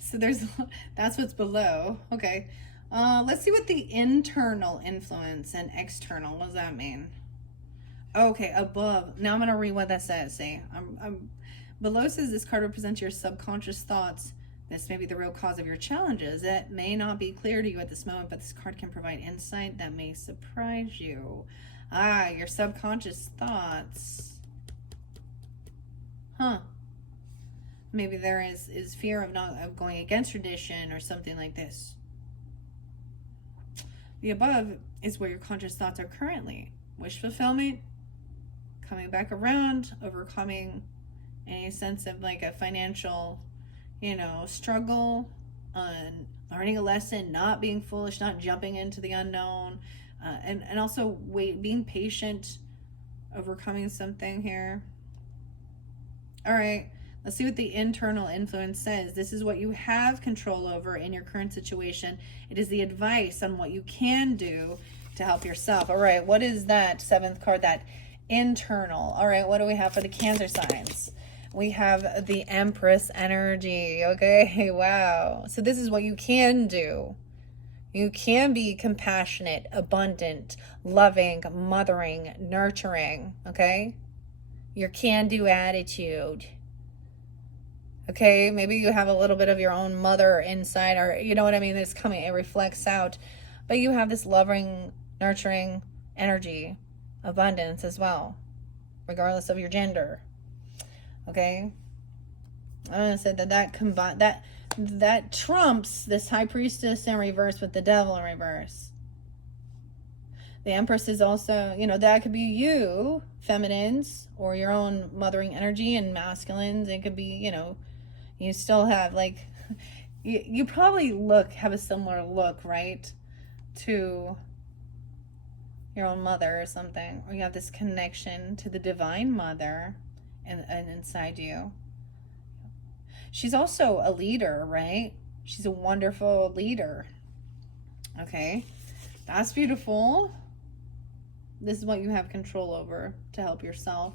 So that's what's below. Okay. Let's see what the internal influence and external, what does that mean? Okay, above. Now I'm going to read what that says. See, below says this card represents your subconscious thoughts. This may be the real cause of your challenges. It may not be clear to you at this moment, but this card can provide insight that may surprise you. Ah, your subconscious thoughts. Huh. Maybe there is fear of going against tradition or something like this. The above is where your conscious thoughts are currently. Wish fulfillment, coming back around, overcoming any sense of like a financial, struggle, learning a lesson, not being foolish, not jumping into the unknown, and also being patient, overcoming something here. All right, let's see what the internal influence says. This is what you have control over in your current situation. It is the advice on what you can do to help yourself. All right, what is that seventh card, that internal? All right, what do we have for the Cancer signs? We have the Empress energy. Okay, wow. So this is what you can do. You can be compassionate, abundant, loving, mothering, nurturing, okay? Your can-do attitude. Okay, maybe you have a little bit of your own mother inside, or you know what I mean, it's coming, it reflects out. But you have this loving, nurturing energy, abundance as well, regardless of your gender. Okay? I'm gonna say that trumps this High Priestess in reverse with the Devil in reverse. The Empress is also, that could be you, feminines, or your own mothering energy, and masculines. It could be, you still have like, you probably have a similar look, right, to your own mother or something, or you have this connection to the Divine Mother and inside you. She's also a leader, right? She's a wonderful leader. Okay, that's beautiful. This is what you have control over to help yourself.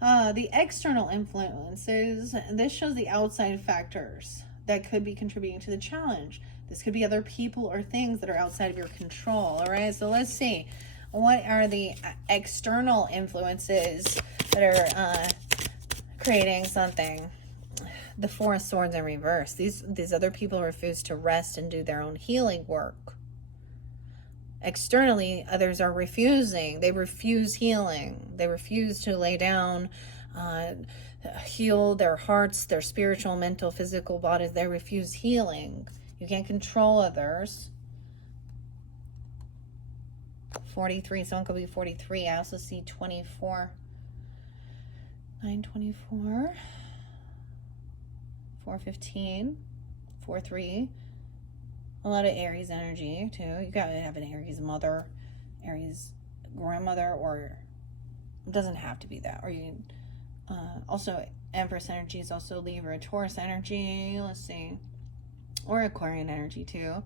The external influences, this shows the outside factors that could be contributing to the challenge. This could be other people or things that are outside of your control. All right, so let's see. What are the external influences that are creating something? The Four of Swords in reverse. These other people refuse to rest and do their own healing work. Externally, others are refusing. They refuse healing. They refuse to lay down, heal their hearts, their spiritual, mental, physical bodies. They refuse healing. You can't control others. 43. Someone could be 43. I also see 24. 924. 415. 43. A lot of Aries energy too. You gotta have an Aries mother, Aries grandmother, or it doesn't have to be that. Or you also Empress energy is also Libra, Taurus energy. Let's see, or Aquarian energy too.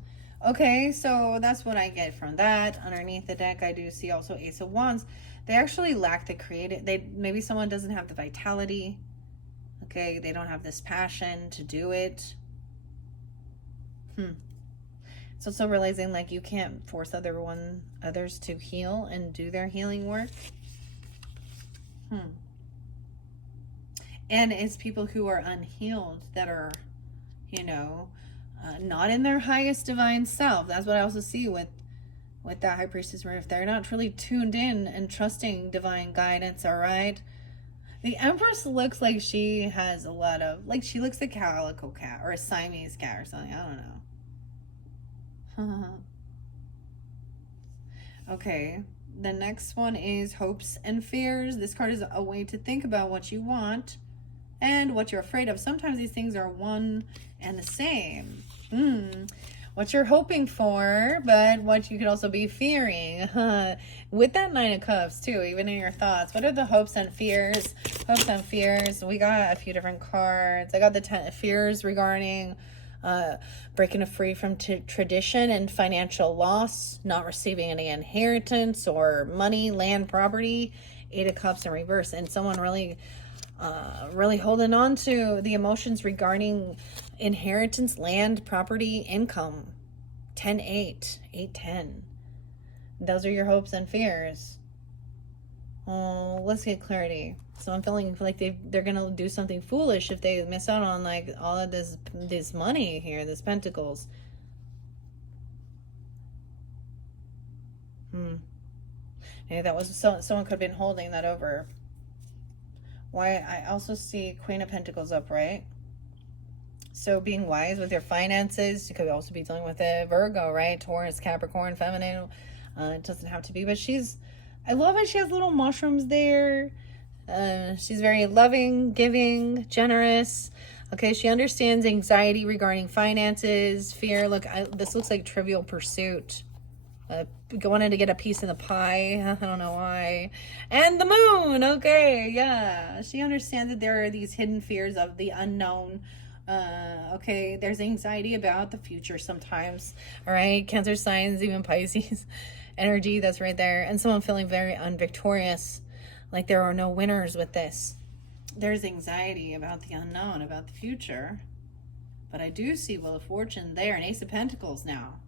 Okay, so that's what I get from that. Underneath the deck, I do see also Ace of Wands. They actually lack the creative. Maybe someone doesn't have the vitality. Okay, they don't have this passion to do it. It's also realizing like you can't force others to heal and do their healing work. And it's people who are unhealed that are, not in their highest divine self. That's what I also see with that High Priestess. If they're not really tuned in and trusting divine guidance, all right? The Empress looks like she has a lot of, like she looks like a calico cat or a Siamese cat or something. I don't know. Okay, the next one is Hopes and Fears. This card is a way to think about what you want and what you're afraid of. Sometimes these things are one and the same. What you're hoping for, but what you could also be fearing. With that Nine of Cups too, even in your thoughts. What are the hopes and fears? Hopes and fears. We got a few different cards. I got the 10 fears regarding breaking free from tradition and financial loss, not receiving any inheritance or money, land, property. 8 of Cups in reverse, and someone really holding on to the emotions regarding inheritance, land, property, income. 10-8, 8-10. Those are your hopes and fears. Oh, let's get clarity. So I'm feeling like they're gonna do something foolish if they miss out on like all of this money here, this Pentacles. Maybe that was someone could have been holding that over. Why I also see Queen of Pentacles upright. So being wise with your finances. You could also be dealing with a Virgo, right? Taurus, Capricorn, feminine. It doesn't have to be, but I love how she has little mushrooms there. She's very loving, giving, generous. Okay, she understands anxiety regarding finances, fear. Look, this looks like Trivial Pursuit. Wanted to get a piece of the pie. I don't know why. And the moon. Okay, yeah. She understands that there are these hidden fears of the unknown. Okay, there's anxiety about the future sometimes. All right, Cancer signs, even Pisces energy, that's right there. And someone feeling very unvictorious, like there are no winners with this. There's anxiety about the unknown, about the future. But I do see Wheel of Fortune there, and Ace of Pentacles now.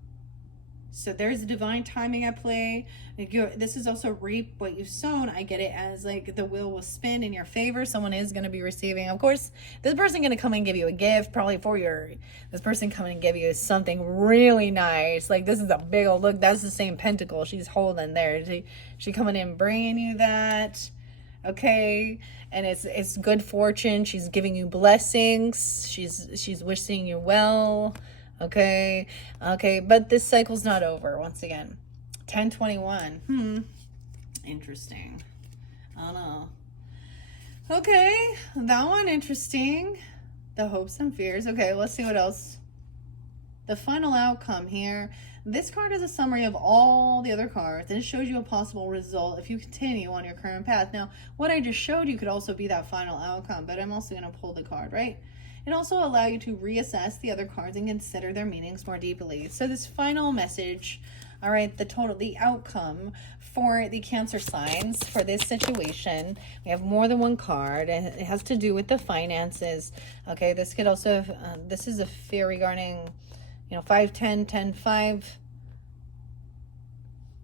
So there's a divine timing at play. This is also reap what you've sown. I get it as like the wheel will spin in your favor. Someone is going to be receiving. Of course, this person going to come and give you a gift, probably this person coming and give you something really nice. Like this is a big old look. That's the same pentacle she's holding there. She coming in bringing you that. Okay, and it's good fortune. She's giving you blessings. She's wishing you well. Okay, but this cycle's not over. Once again, 1021. Interesting. I don't know. Okay, that one interesting. The hopes and fears. Okay, let's see what else. The final outcome here. This card is a summary of all the other cards, and it shows you a possible result if you continue on your current path. Now, what I just showed you could also be that final outcome, but I'm also going to pull the card, right? It also allows you to reassess the other cards and consider their meanings more deeply. So this final message, all right, the outcome for the Cancer signs for this situation, we have more than one card, and it has to do with the finances. Okay, this could also, this is a fear regarding, 5, 10, 10, 5,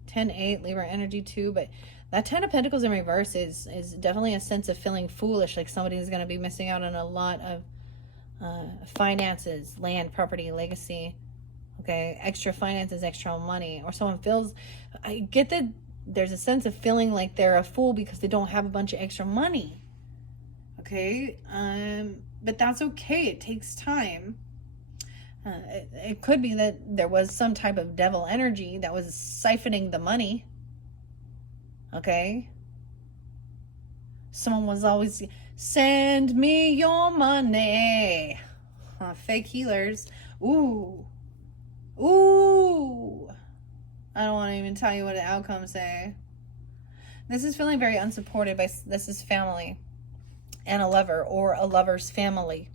10, 8, Libra energy too, but that 10 of Pentacles in reverse is definitely a sense of feeling foolish, like somebody's going to be missing out on a lot of finances, land, property, legacy. Okay, extra finances, extra money, or someone feels, I get that there's a sense of feeling like they're a fool because they don't have a bunch of extra money. Okay, but that's okay. It takes time. It could be that there was some type of devil energy that was siphoning the money. Okay, someone was always, send me your money. Fake healers. Ooh. I don't want to even tell you what the outcomes say. This is feeling very unsupported by, this is family and a lover or a lover's family.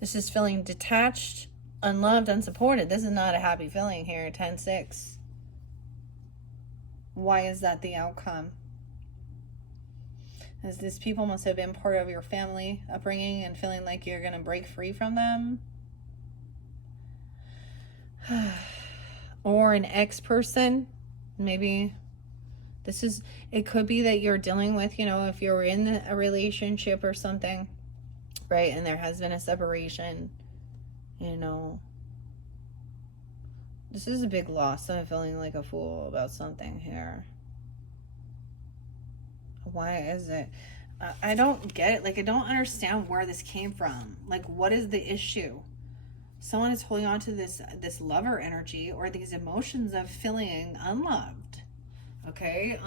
This is feeling detached, unloved, unsupported. This is not a happy feeling here, 10-6. Why is that the outcome? As these people must have been part of your family upbringing and feeling like you're going to break free from them. Or an ex-person. Maybe it could be that you're dealing with, if you're in a relationship or something, right? And there has been a separation, This is a big loss. I'm feeling like a fool about something here. Why is it? I don't get it. Like, I don't understand where this came from. Like, what is the issue? Someone is holding on to this lover energy or these emotions of feeling unloved. Okay?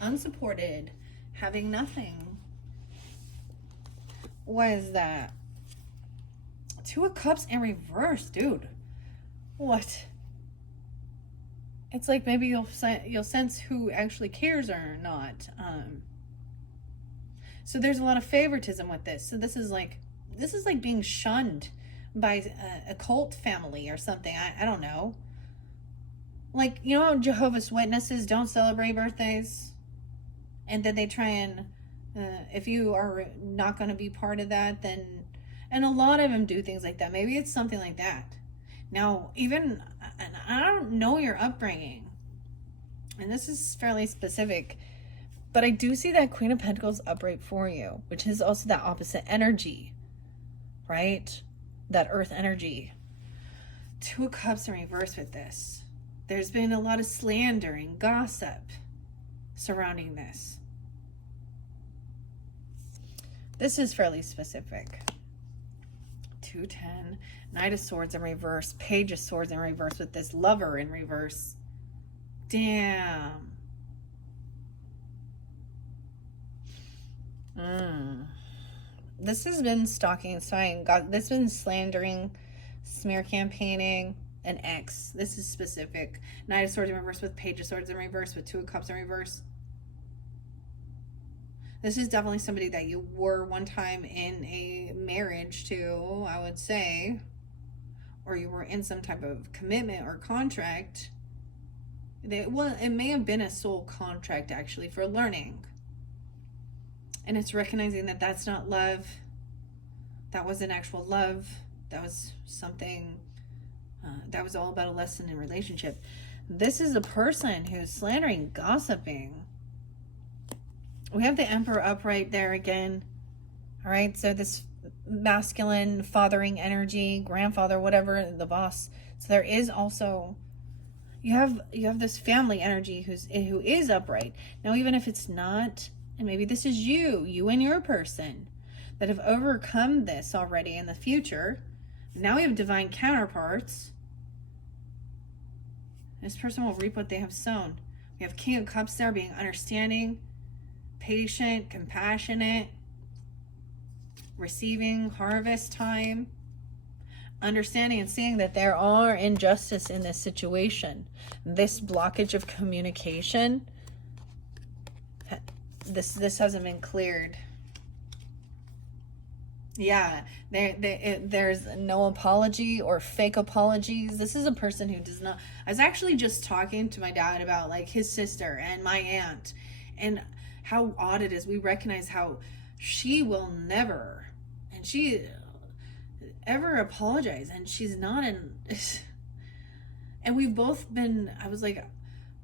Unsupported. Having nothing. Why is that? 2 of Cups in reverse, dude. What? It's like maybe you'll sense who actually cares or not. So there's a lot of favoritism with this. So this is like being shunned by a cult family or something. I don't know. Like, Jehovah's Witnesses don't celebrate birthdays, and then they try and if you are not going to be part of that, then, and a lot of them do things like that. Maybe it's something like that. Now, even, I don't know your upbringing, and this is fairly specific, but I do see that Queen of Pentacles upright for you, which is also that opposite energy, right? That earth energy. 2 of Cups in reverse with this. There's been a lot of slander and gossip surrounding this. This is fairly specific. 210, Knight of Swords in reverse, Page of Swords in reverse with this Lover in reverse. Damn. This has been stalking, spying. This has been slandering, smear campaigning, an ex. This is specific. Knight of Swords in reverse with Page of Swords in reverse with Two of Cups in reverse. This is definitely somebody that you were one time in a marriage to, I would say, or you were in some type of commitment or contract. It may have been a soul contract actually for learning. And it's recognizing that that's not love. That wasn't actual love. That was something, that was all about a lesson in relationship. This is a person who's slandering, gossiping. We have the Emperor upright there again. All right, so this masculine fathering energy, grandfather, whatever, the boss. So there is also, you have this family energy who is upright. Now, even if it's not, and maybe this is you and your person that have overcome this already in the future. Now we have divine counterparts. This person will reap what they have sown. We have King of Cups there, being understanding, patient, compassionate, receiving harvest time, understanding and seeing that there are injustice in this situation. This blockage of communication, this hasn't been cleared. Yeah, there's no apology or fake apologies. This is a person who does not. I was actually just talking to my dad about like his sister and my aunt, and how odd it is. We recognize how she will never, and she ever apologize, and she's not in. And we've both been. I was like,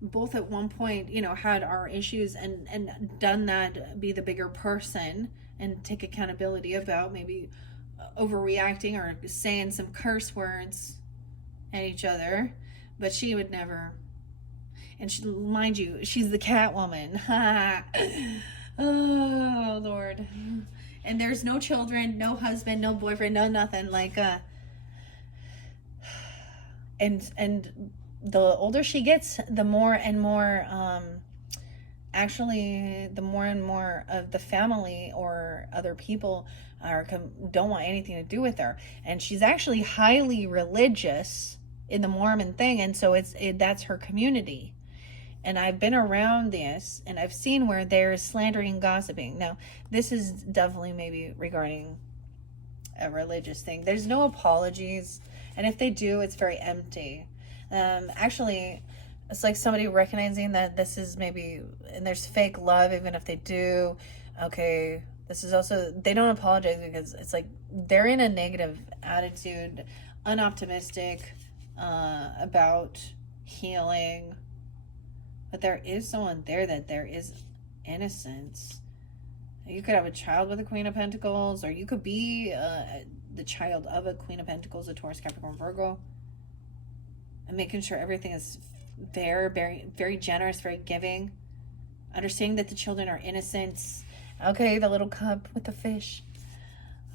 both at one point, you know, had our issues and done that, be the bigger person and take accountability about maybe overreacting or saying some curse words at each other, but she would never. And she, mind you, she's the Catwoman. Oh Lord. And there's no children, no husband, no boyfriend, no nothing. Like and the older she gets, the more and more actually the more and more of the family or other people don't want anything to do with her. And she's actually highly religious in the Mormon thing, and so that's her community. And I've been around this, and I've seen where there's slandering, gossiping. Now, this is definitely maybe regarding a religious thing. There's no apologies, and if they do, it's very empty. Actually, it's like somebody recognizing that this is maybe, and there's fake love, even if they do. Okay, this is also, they don't apologize because it's like they're in a negative attitude, unoptimistic about healing. But there is someone there that there is innocence. You could have a child with a Queen of Pentacles, or you could be the child of a Queen of Pentacles, a Taurus, Capricorn, Virgo. And making sure everything is fair, very, very generous, very giving. Understanding that the children are innocent. Okay, the little cup with the fish.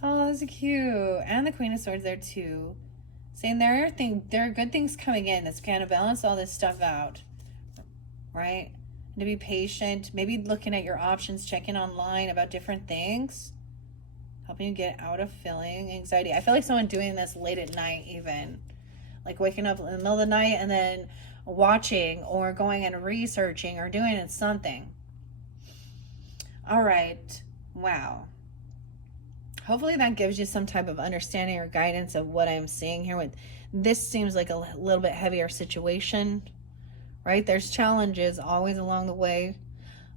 Oh, that's cute. And the Queen of Swords there too. Saying there are good things coming in that's going to balance all this stuff out. Right? And to be patient. Maybe looking at your options, checking online about different things. Helping you get out of feeling anxiety. I feel like someone doing this late at night even. Like waking up in the middle of the night and then watching or going and researching or doing something. All right. Wow. Hopefully that gives you some type of understanding or guidance of what I'm seeing here. With this seems like a little bit heavier situation, right? There's challenges always along the way,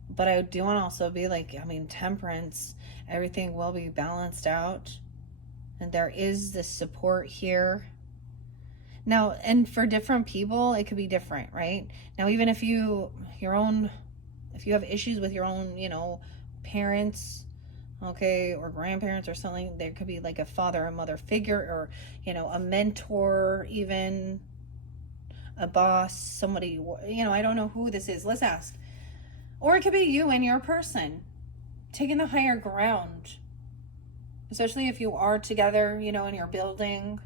but I do want to also be like, I mean, temperance, everything will be balanced out, and there is this support here. Now, and for different people, it could be different, right? Now, even if you have issues with your own, you know, parents, okay, or grandparents or something, there could be like a father or mother figure, or, you know, a mentor, even a boss, somebody, you know, I don't know who this is. Let's ask. Or it could be you and your person taking the higher ground, especially if you are together, you know, in your building.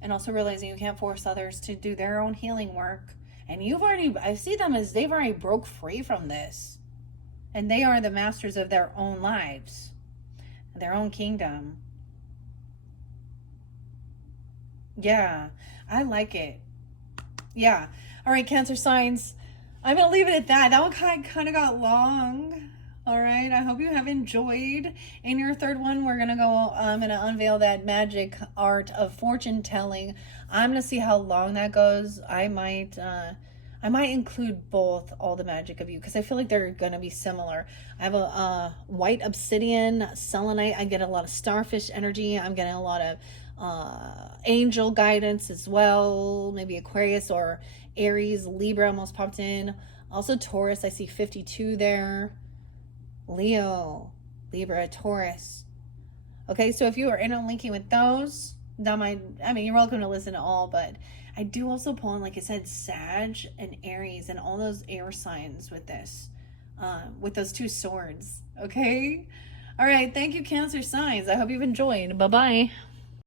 And also realizing you can't force others to do their own healing work. And I see them as they've already broke free from this. And they are the masters of their own lives, their own kingdom. Yeah, I like it. Yeah. All right, Cancer signs. I'm going to leave it at that. That one kind of got long. All right. I hope you have enjoyed. In your third one, I'm going to unveil that magic art of fortune telling. I'm going to see how long that goes. I might include all the magic of you, because I feel like they're going to be similar. I have a white obsidian, selenite. I get a lot of starfish energy. I'm getting a lot of angel guidance as well. Maybe Aquarius or Aries. Libra almost popped in. Also Taurus. I see 52 there. Leo, Libra, Taurus. Okay, so if you are interlinking with those, you're welcome to listen to all, but I do also pull in, like I said, Sag and Aries and all those air signs with this, with those two swords. Okay? All right, thank you, Cancer signs. I hope you've enjoyed. Bye-bye.